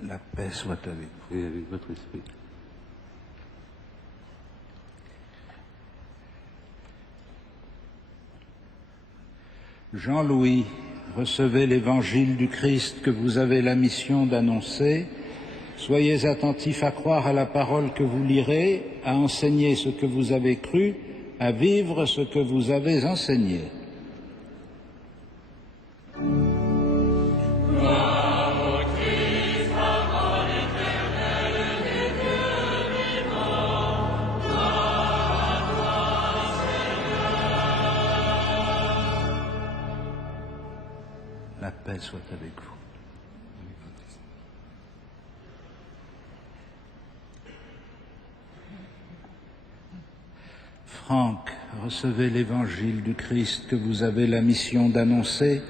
La paix soit avec vous. Et avec votre esprit. Jean-Louis, recevez l'évangile du Christ que vous avez la mission d'annoncer. Soyez attentifs à croire à la parole que vous lirez, à enseigner ce que vous avez cru, à vivre ce que vous avez enseigné. La paix soit avec vous. Franck, recevez l'évangile du Christ que vous avez la mission d'annoncer.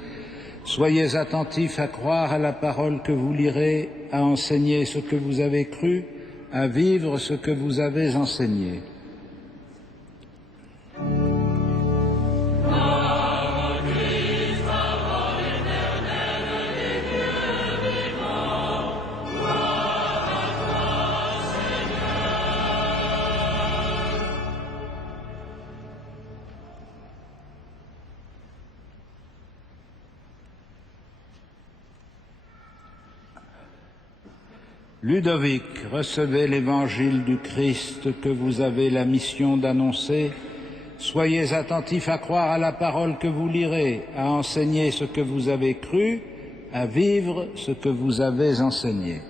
Soyez attentifs à croire à la parole que vous lirez, à enseigner ce que vous avez cru, à vivre ce que vous avez enseigné. Ludovic, recevez l'évangile du Christ que vous avez la mission d'annoncer. Soyez attentifs à croire à la parole que vous lirez, à enseigner ce que vous avez cru, à vivre ce que vous avez enseigné.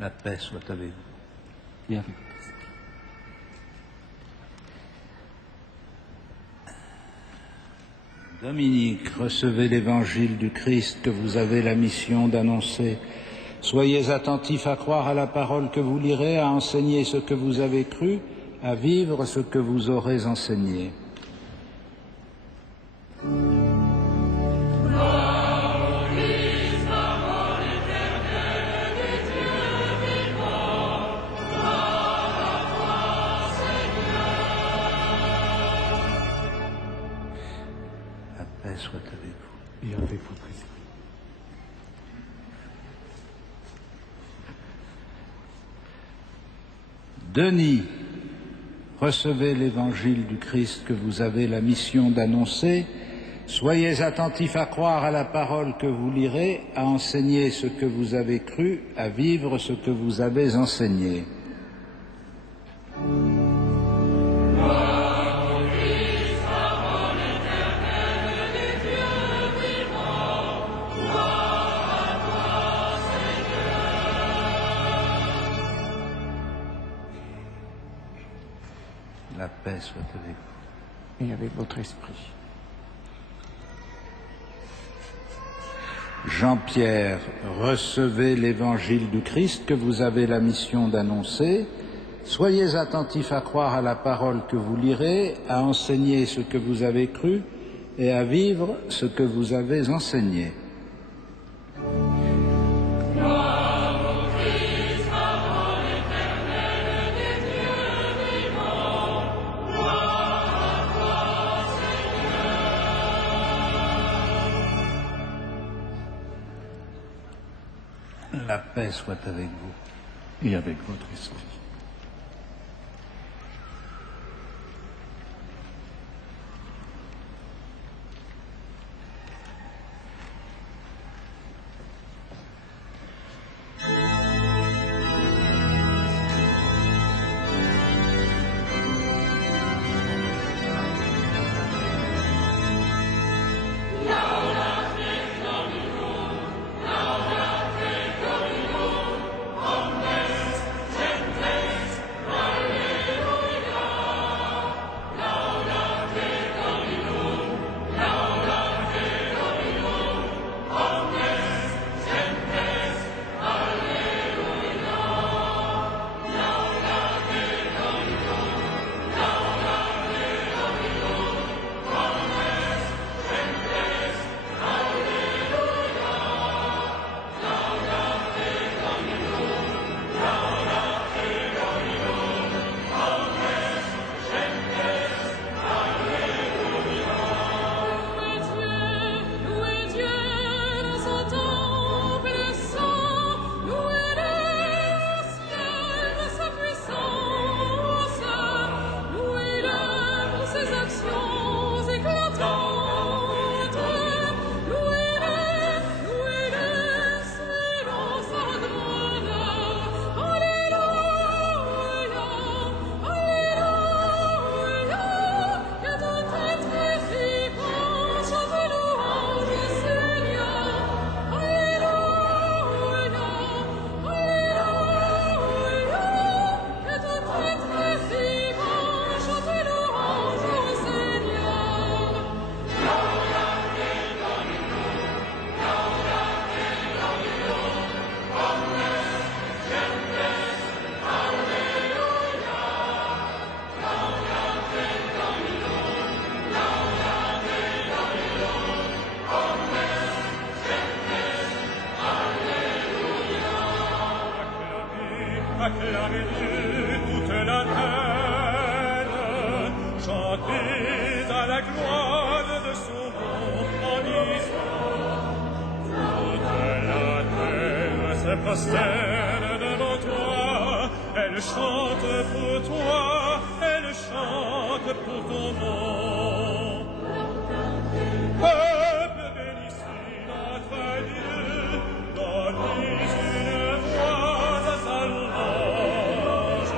La paix soit avec vous. Et avec Dominique, recevez l'évangile du Christ que vous avez la mission d'annoncer. Soyez attentifs à croire à la parole que vous lirez, à enseigner ce que vous avez cru, à vivre ce que vous aurez enseigné. Soit avec vous. Et avec votre esprit. Denis, recevez l'évangile du Christ que vous avez la mission d'annoncer. Soyez attentifs à croire à la parole que vous lirez, à enseigner ce que vous avez cru, à vivre ce que vous avez enseigné. La paix soit avec vous. Et avec votre esprit. Jean-Pierre, recevez l'évangile du Christ que vous avez la mission d'annoncer. Soyez attentifs à croire à la parole que vous lirez, à enseigner ce que vous avez cru et à vivre ce que vous avez enseigné. La paix soit avec vous. Et avec votre esprit. acclamez Dieu toute la terre, chantez à la gloire de son nom en disant, toute la terre se prosterne devant toi, elle chante pour toi, elle chante pour ton nom. Peuple, bénissez notre Dieu, donnez une voix à sa louange,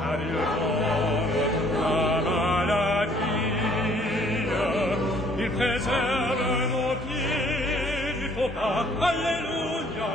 car il donne la maladie, il préserve nos pieds du faux pas. Alléluia.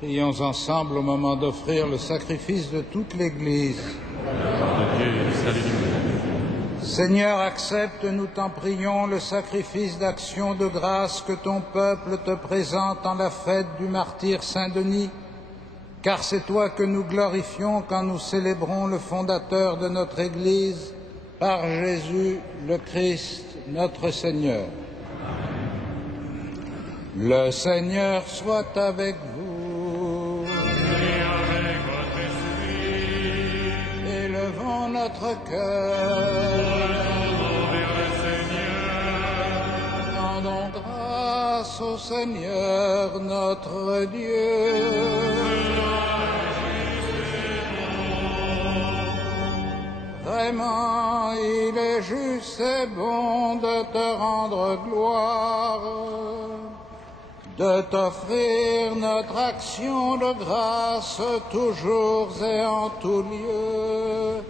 Prions ensemble au moment d'offrir le sacrifice de toute l'Église. Seigneur, accepte, nous t'en prions, le sacrifice d'action de grâce que ton peuple te présente en la fête du martyr Saint-Denis, car c'est toi que nous glorifions quand nous célébrons le fondateur de notre Église, par Jésus le Christ, notre Seigneur. Le Seigneur soit avec vous. Et avec votre esprit. Élevons notre cœur. Vers le Seigneur. Rendons grâce au Seigneur notre Dieu. Vraiment, il est juste et bon de te rendre gloire, de t'offrir notre action de grâce toujours et en tout lieu.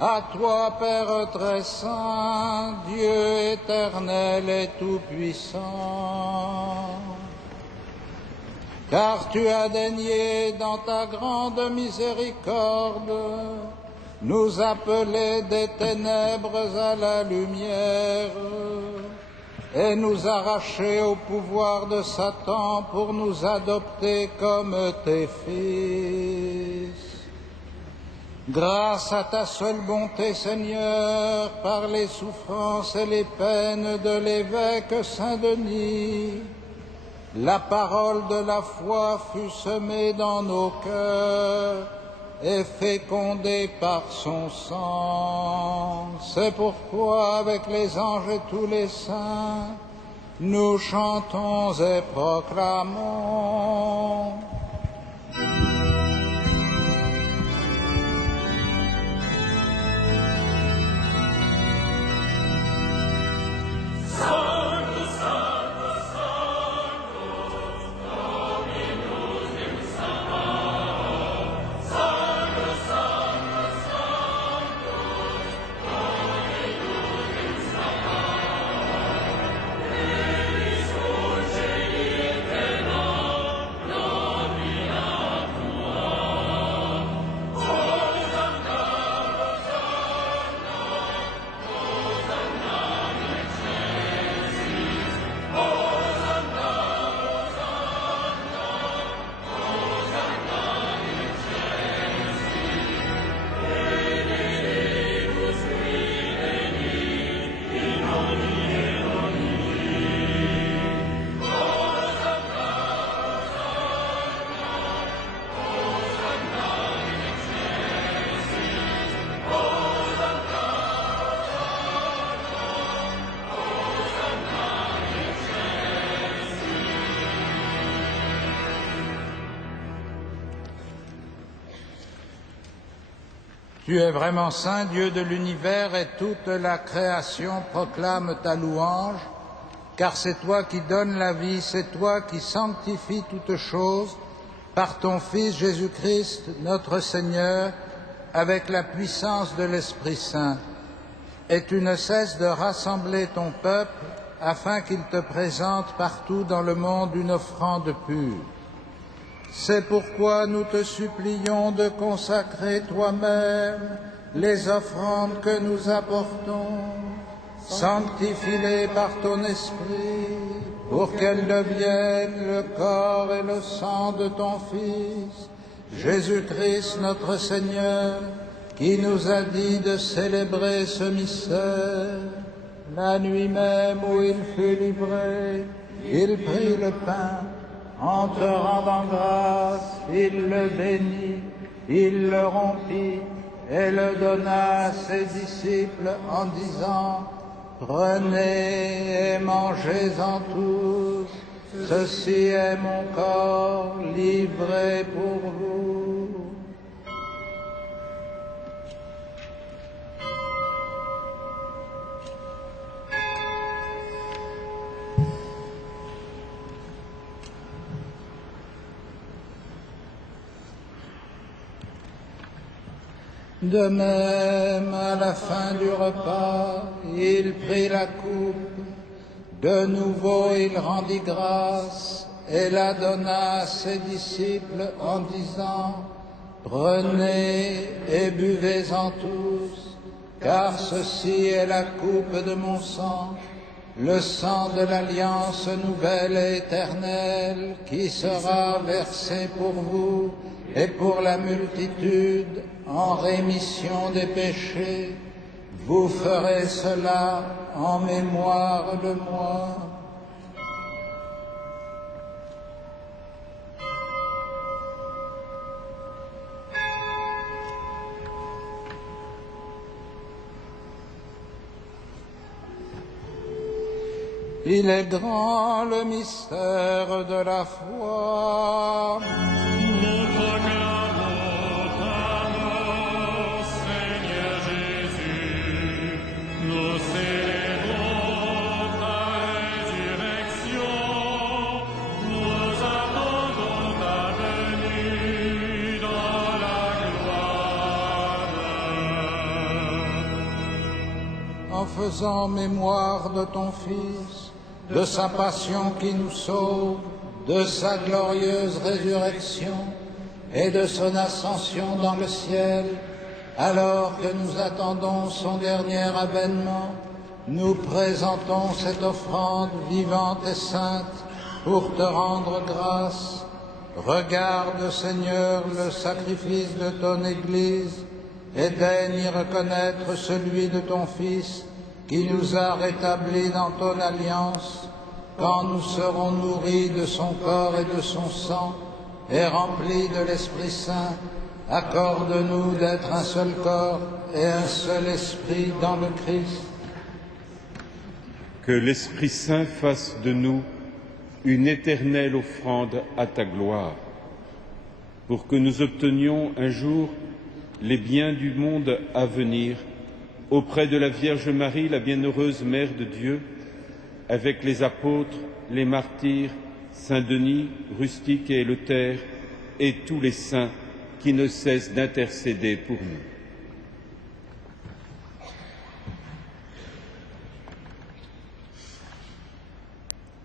À toi, Père très saint, Dieu éternel et tout-puissant. Car tu as daigné dans ta grande miséricorde nous appeler des ténèbres à la lumière et nous arracher au pouvoir de Satan pour nous adopter comme tes fils. Grâce à ta seule bonté, Seigneur, par les souffrances et les peines de l'évêque Saint-Denis, la parole de la foi fut semée dans nos cœurs et fécondée par son sang. C'est pourquoi, avec les anges et tous les saints, nous chantons et proclamons. Tu es vraiment saint, Dieu de l'univers, et toute la création proclame ta louange, car c'est toi qui donnes la vie, c'est toi qui sanctifies toutes choses, par ton Fils Jésus-Christ, notre Seigneur, avec la puissance de l'Esprit Saint. Et tu ne cesses de rassembler ton peuple, afin qu'il te présente partout dans le monde une offrande pure. C'est pourquoi nous te supplions de consacrer toi-même les offrandes que nous apportons. Sanctifie-les par ton esprit, pour qu'elles deviennent le corps et le sang de ton Fils, Jésus-Christ notre Seigneur, qui nous a dit de célébrer ce mystère. La nuit même où il fut livré, il prit le pain. En te rendant grâce, il le bénit, il le rompit et le donna à ses disciples en disant : Prenez et mangez-en tous, ceci est mon corps livré pour vous. De même, à la fin du repas, il prit la coupe. De nouveau, il rendit grâce et la donna à ses disciples en disant: Prenez et buvez-en tous, car ceci est la coupe de mon sang, le sang de l'alliance nouvelle et éternelle, qui sera versé pour vous et pour la multitude en rémission des péchés. Vous ferez cela en mémoire de moi. Il est grand le mystère de la foi. Nous proclamons ta mort, Seigneur Jésus. Nous célébrons ta résurrection. Nous attendons ta venue dans la gloire. En faisant mémoire de ton Fils, de sa passion qui nous sauve, de sa glorieuse résurrection et de son ascension dans le ciel, alors que nous attendons son dernier avènement, nous présentons cette offrande vivante et sainte pour te rendre grâce. Regarde, Seigneur, le sacrifice de ton Église et daigne y reconnaître celui de ton Fils qui nous a rétablis dans ton alliance, quand nous serons nourris de son corps et de son sang, et remplis de l'Esprit Saint. Accorde-nous d'être un seul corps et un seul esprit dans le Christ. Que l'Esprit Saint fasse de nous une éternelle offrande à ta gloire, pour que nous obtenions un jour les biens du monde à venir, auprès de la Vierge Marie, la bienheureuse Mère de Dieu, avec les apôtres, les martyrs, Saint Denis, Rustique et Éleuthère, et tous les saints qui ne cessent d'intercéder pour nous.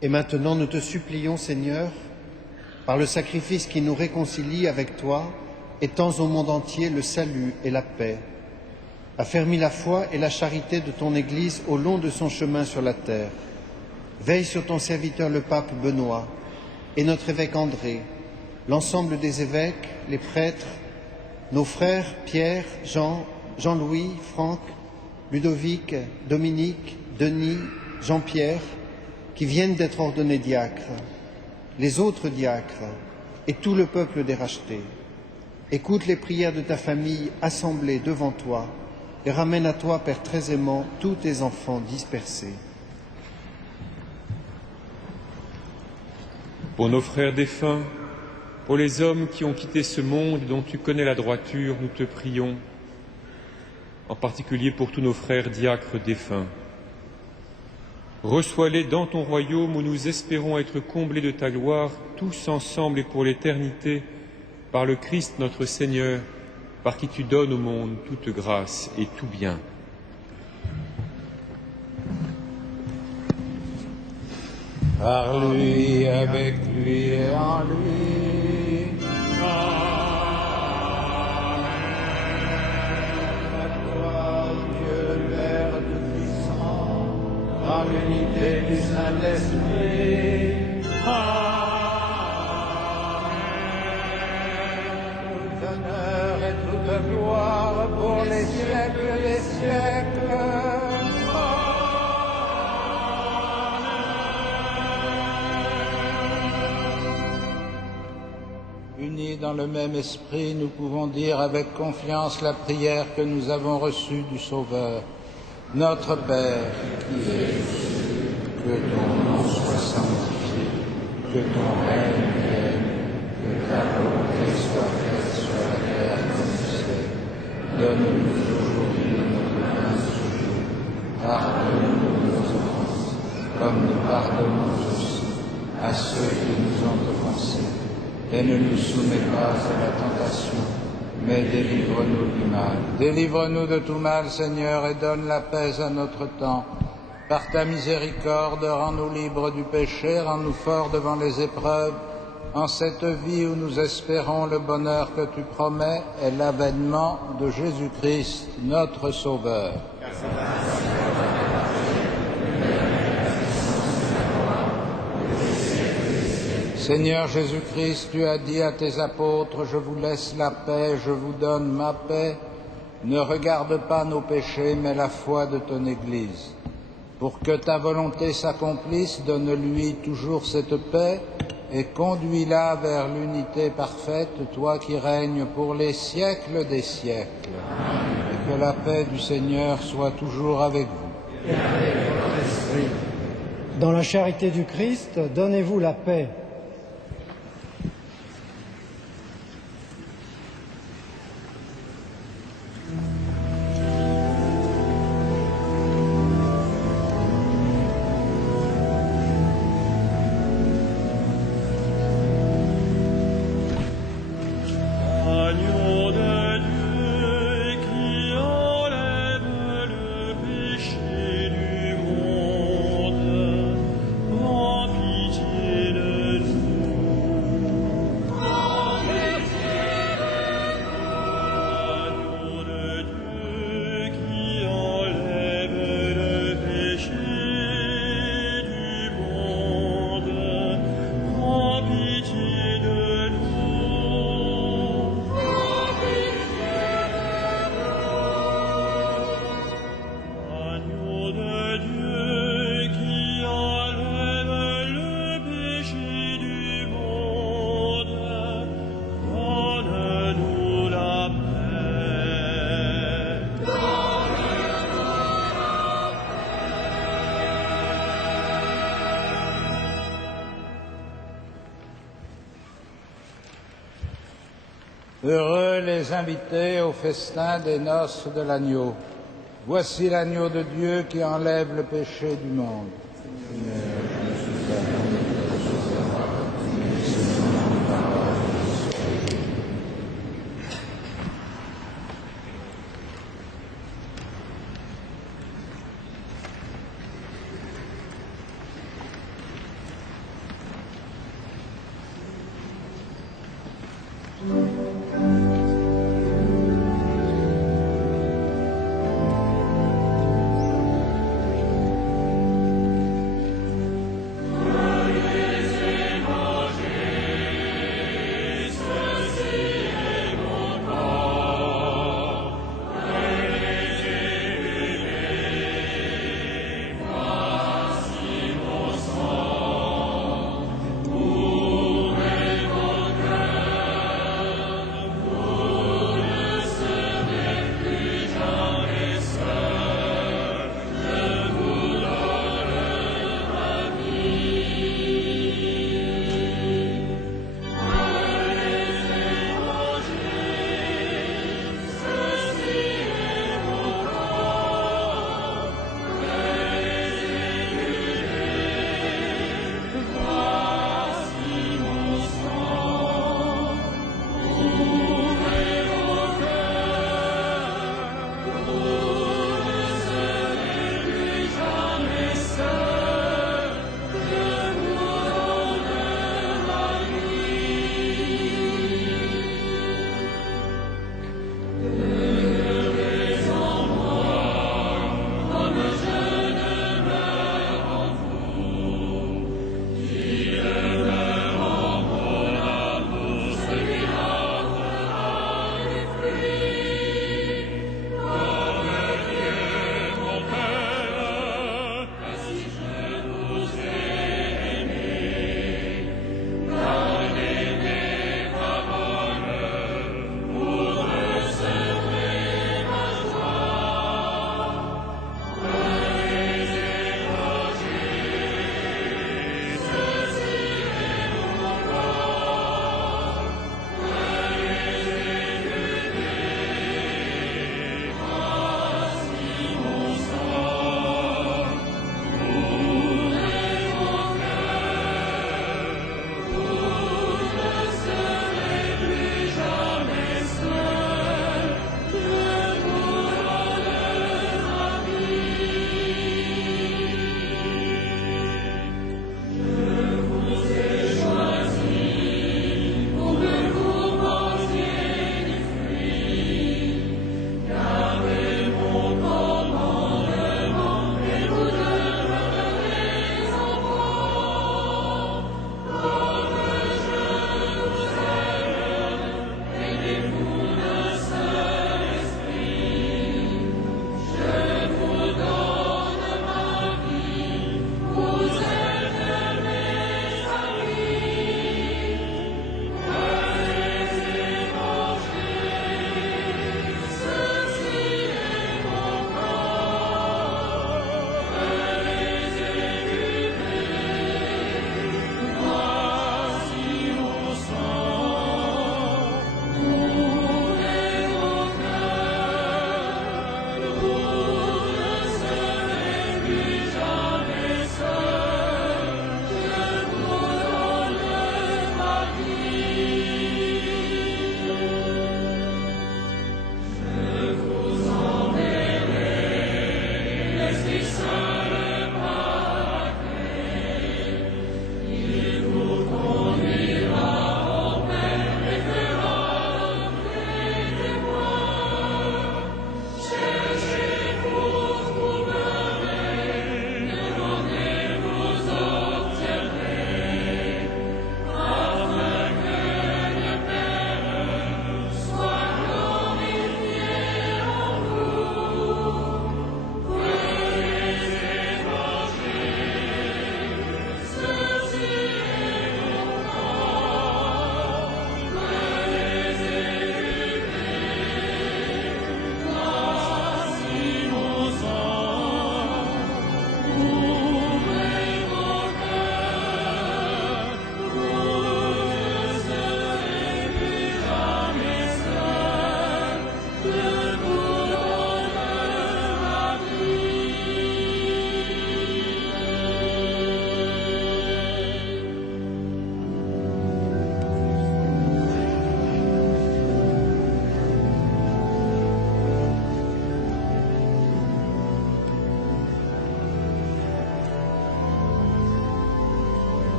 Et maintenant, nous te supplions, Seigneur, par le sacrifice qui nous réconcilie avec toi, étends au monde entier le salut et la paix. Affermis la foi et la charité de ton Église au long de son chemin sur la terre. Veille sur ton serviteur le pape Benoît et notre évêque André, l'ensemble des évêques, les prêtres, nos frères Pierre, Jean, Jean-Louis, Franck, Ludovic, Dominique, Denis, Jean-Pierre, qui viennent d'être ordonnés diacres, les autres diacres et tout le peuple des rachetés. Écoute les prières de ta famille assemblée devant toi et ramène à toi, Père très aimant, tous tes enfants dispersés. Pour nos frères défunts, pour les hommes qui ont quitté ce monde dont tu connais la droiture, nous te prions, en particulier pour tous nos frères diacres défunts. Reçois-les dans ton royaume où nous espérons être comblés de ta gloire, tous ensemble et pour l'éternité, par le Christ notre Seigneur, par qui tu donnes au monde toute grâce et tout bien. Par lui, avec lui et en lui. À toi, Dieu le Père Tout-Puissant, dans l'unité du Saint-Esprit. Tout honneur et toute gloire pour les siècles des siècles. Unis dans le même esprit, nous pouvons dire avec confiance la prière que nous avons reçue du Sauveur. Notre Père, qui es aux cieux, que ton nom soit sanctifié, que ton règne vienne, que ta volonté soit faite sur la terre comme au ciel. Donne-nous aujourd'hui notre pain de ce jour. Pardonne-nous nos offenses, comme nous pardonnons aussi à ceux qui nous ont offensés. Et ne nous soumets pas à la tentation, mais délivre-nous du mal. Délivre-nous de tout mal, Seigneur, et donne la paix à notre temps, Par ta miséricorde, rends-nous libres du péché, rends-nous forts devant les épreuves, en cette vie où nous espérons le bonheur que tu promets et l'avènement de Jésus-Christ, notre Sauveur. Seigneur Jésus-Christ, tu as dit à tes apôtres, je vous laisse la paix, je vous donne ma paix. Ne regarde pas nos péchés, mais la foi de ton Église. Pour que ta volonté s'accomplisse, donne-lui toujours cette paix et conduis-la vers l'unité parfaite, toi qui règnes pour les siècles des siècles. Et que la paix du Seigneur soit toujours avec vous. Dans la charité du Christ, donnez-vous la paix. Agneau de Dieu qui enlève le péché du monde, prends pitié de nous. Prends pitié de nous. Agneau de Dieu qui enlève le péché du monde, prends pitié de nous. Agneau de Dieu qui enlève le péché du monde, donne-nous la paix. Heureux les invités au festin des noces de l'agneau. Voici l'agneau de Dieu qui enlève le péché du monde.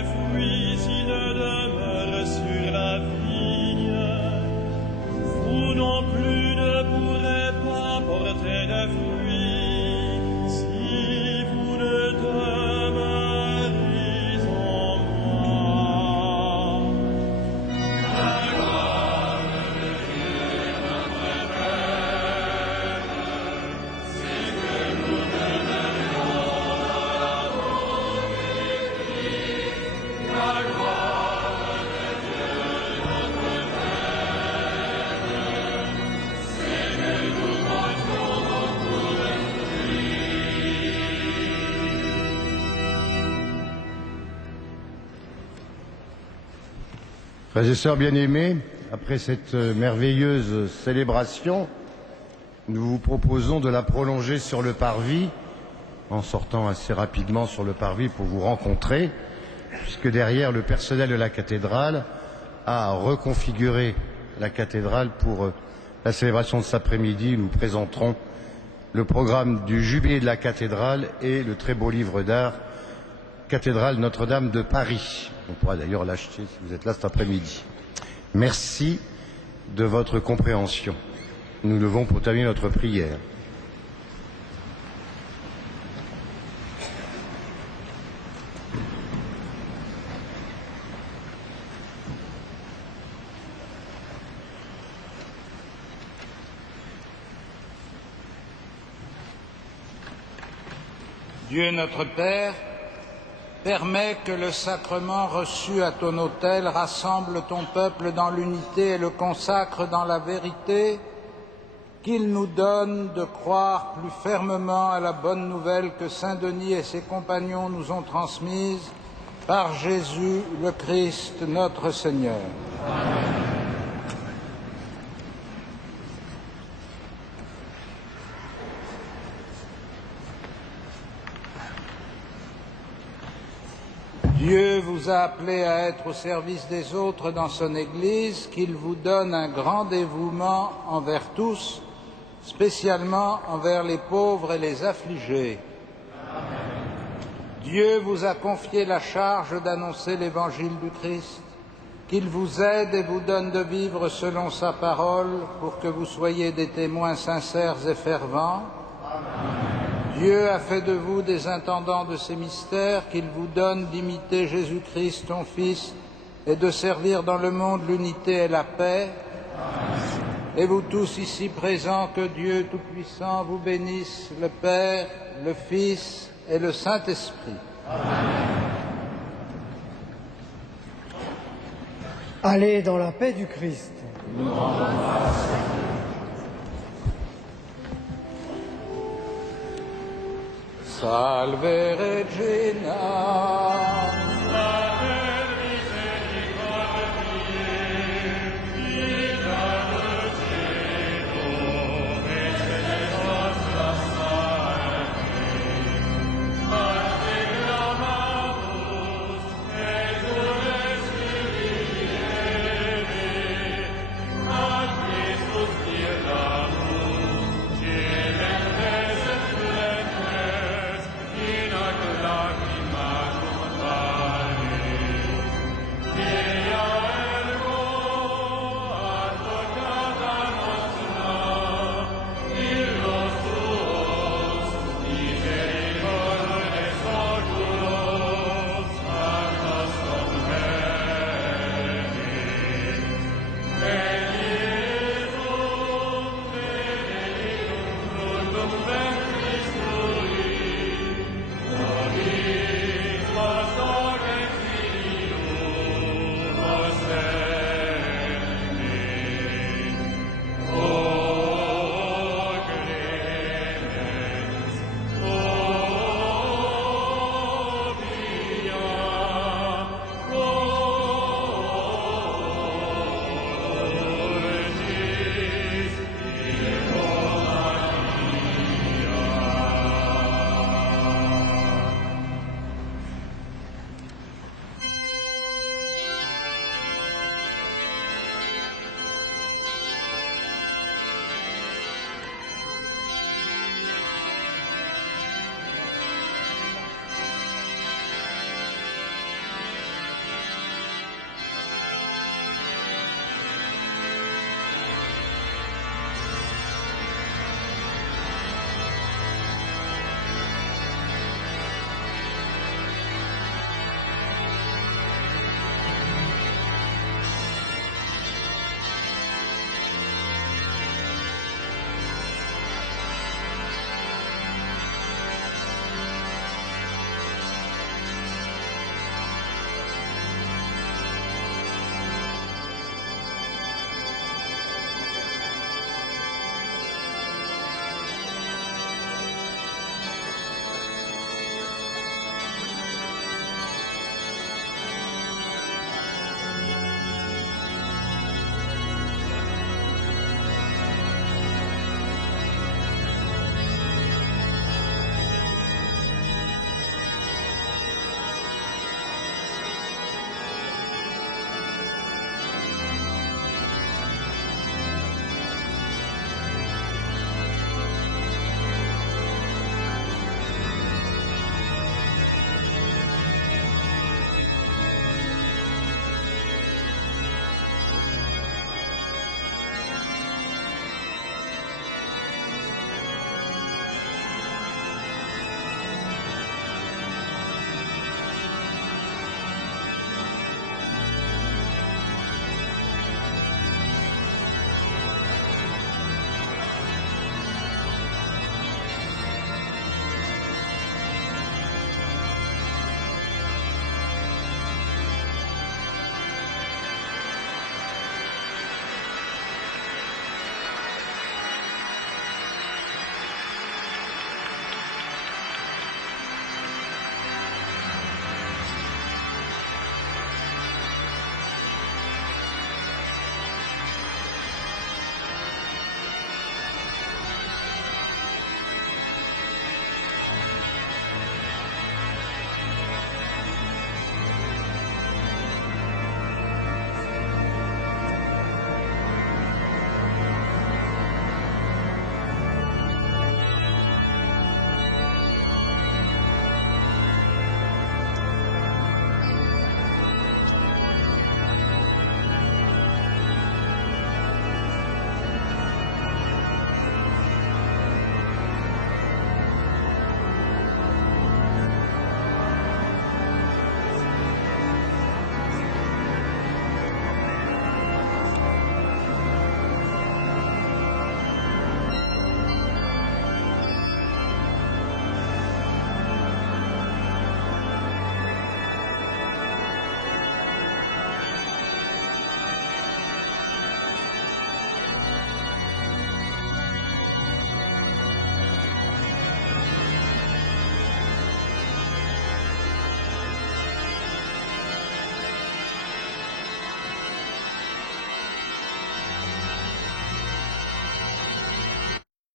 des fruits, il demeure sur la vigne. Vous non plus ne pourrez pas porter de fruits si vous ne demeurez en moi. La gloire de Dieu notre Père, c'est que nous demeurions dans Jésus-Christ. La gloire de Dieu notre Père, c'est que nous portions beaucoup de fruits. Frères et sœurs bien-aimés, après cette merveilleuse célébration, nous vous proposons de la prolonger sur le parvis, en sortant assez rapidement sur le parvis pour vous rencontrer, puisque derrière le personnel de la cathédrale a reconfiguré la cathédrale pour la célébration de cet après-midi. Nous présenterons le programme du jubilé de la cathédrale et le très beau livre d'art Cathédrale Notre-Dame de Paris. On pourra d'ailleurs l'acheter si vous êtes là cet après-midi. Merci de votre compréhension. Nous levons pour terminer notre prière. Dieu notre Père, permets que le sacrement reçu à ton autel rassemble ton peuple dans l'unité et le consacre dans la vérité, qu'il nous donne de croire plus fermement à la bonne nouvelle que saint Denis et ses compagnons nous ont transmise par Jésus le Christ notre Seigneur. Dieu vous a appelé à être au service des autres dans son Église, qu'il vous donne un grand dévouement envers tous, spécialement envers les pauvres et les affligés. Dieu vous a confié la charge d'annoncer l'Évangile du Christ, qu'il vous aide et vous donne de vivre selon sa parole pour que vous soyez des témoins sincères et fervents. Dieu a fait de vous des intendants de ces mystères, qu'il vous donne d'imiter Jésus-Christ, ton Fils, et de servir dans le monde l'unité et la paix. Et vous tous ici présents, que Dieu Tout-Puissant vous bénisse, le Père, le Fils et le Saint-Esprit. Allez dans la paix du Christ. Salve Regina,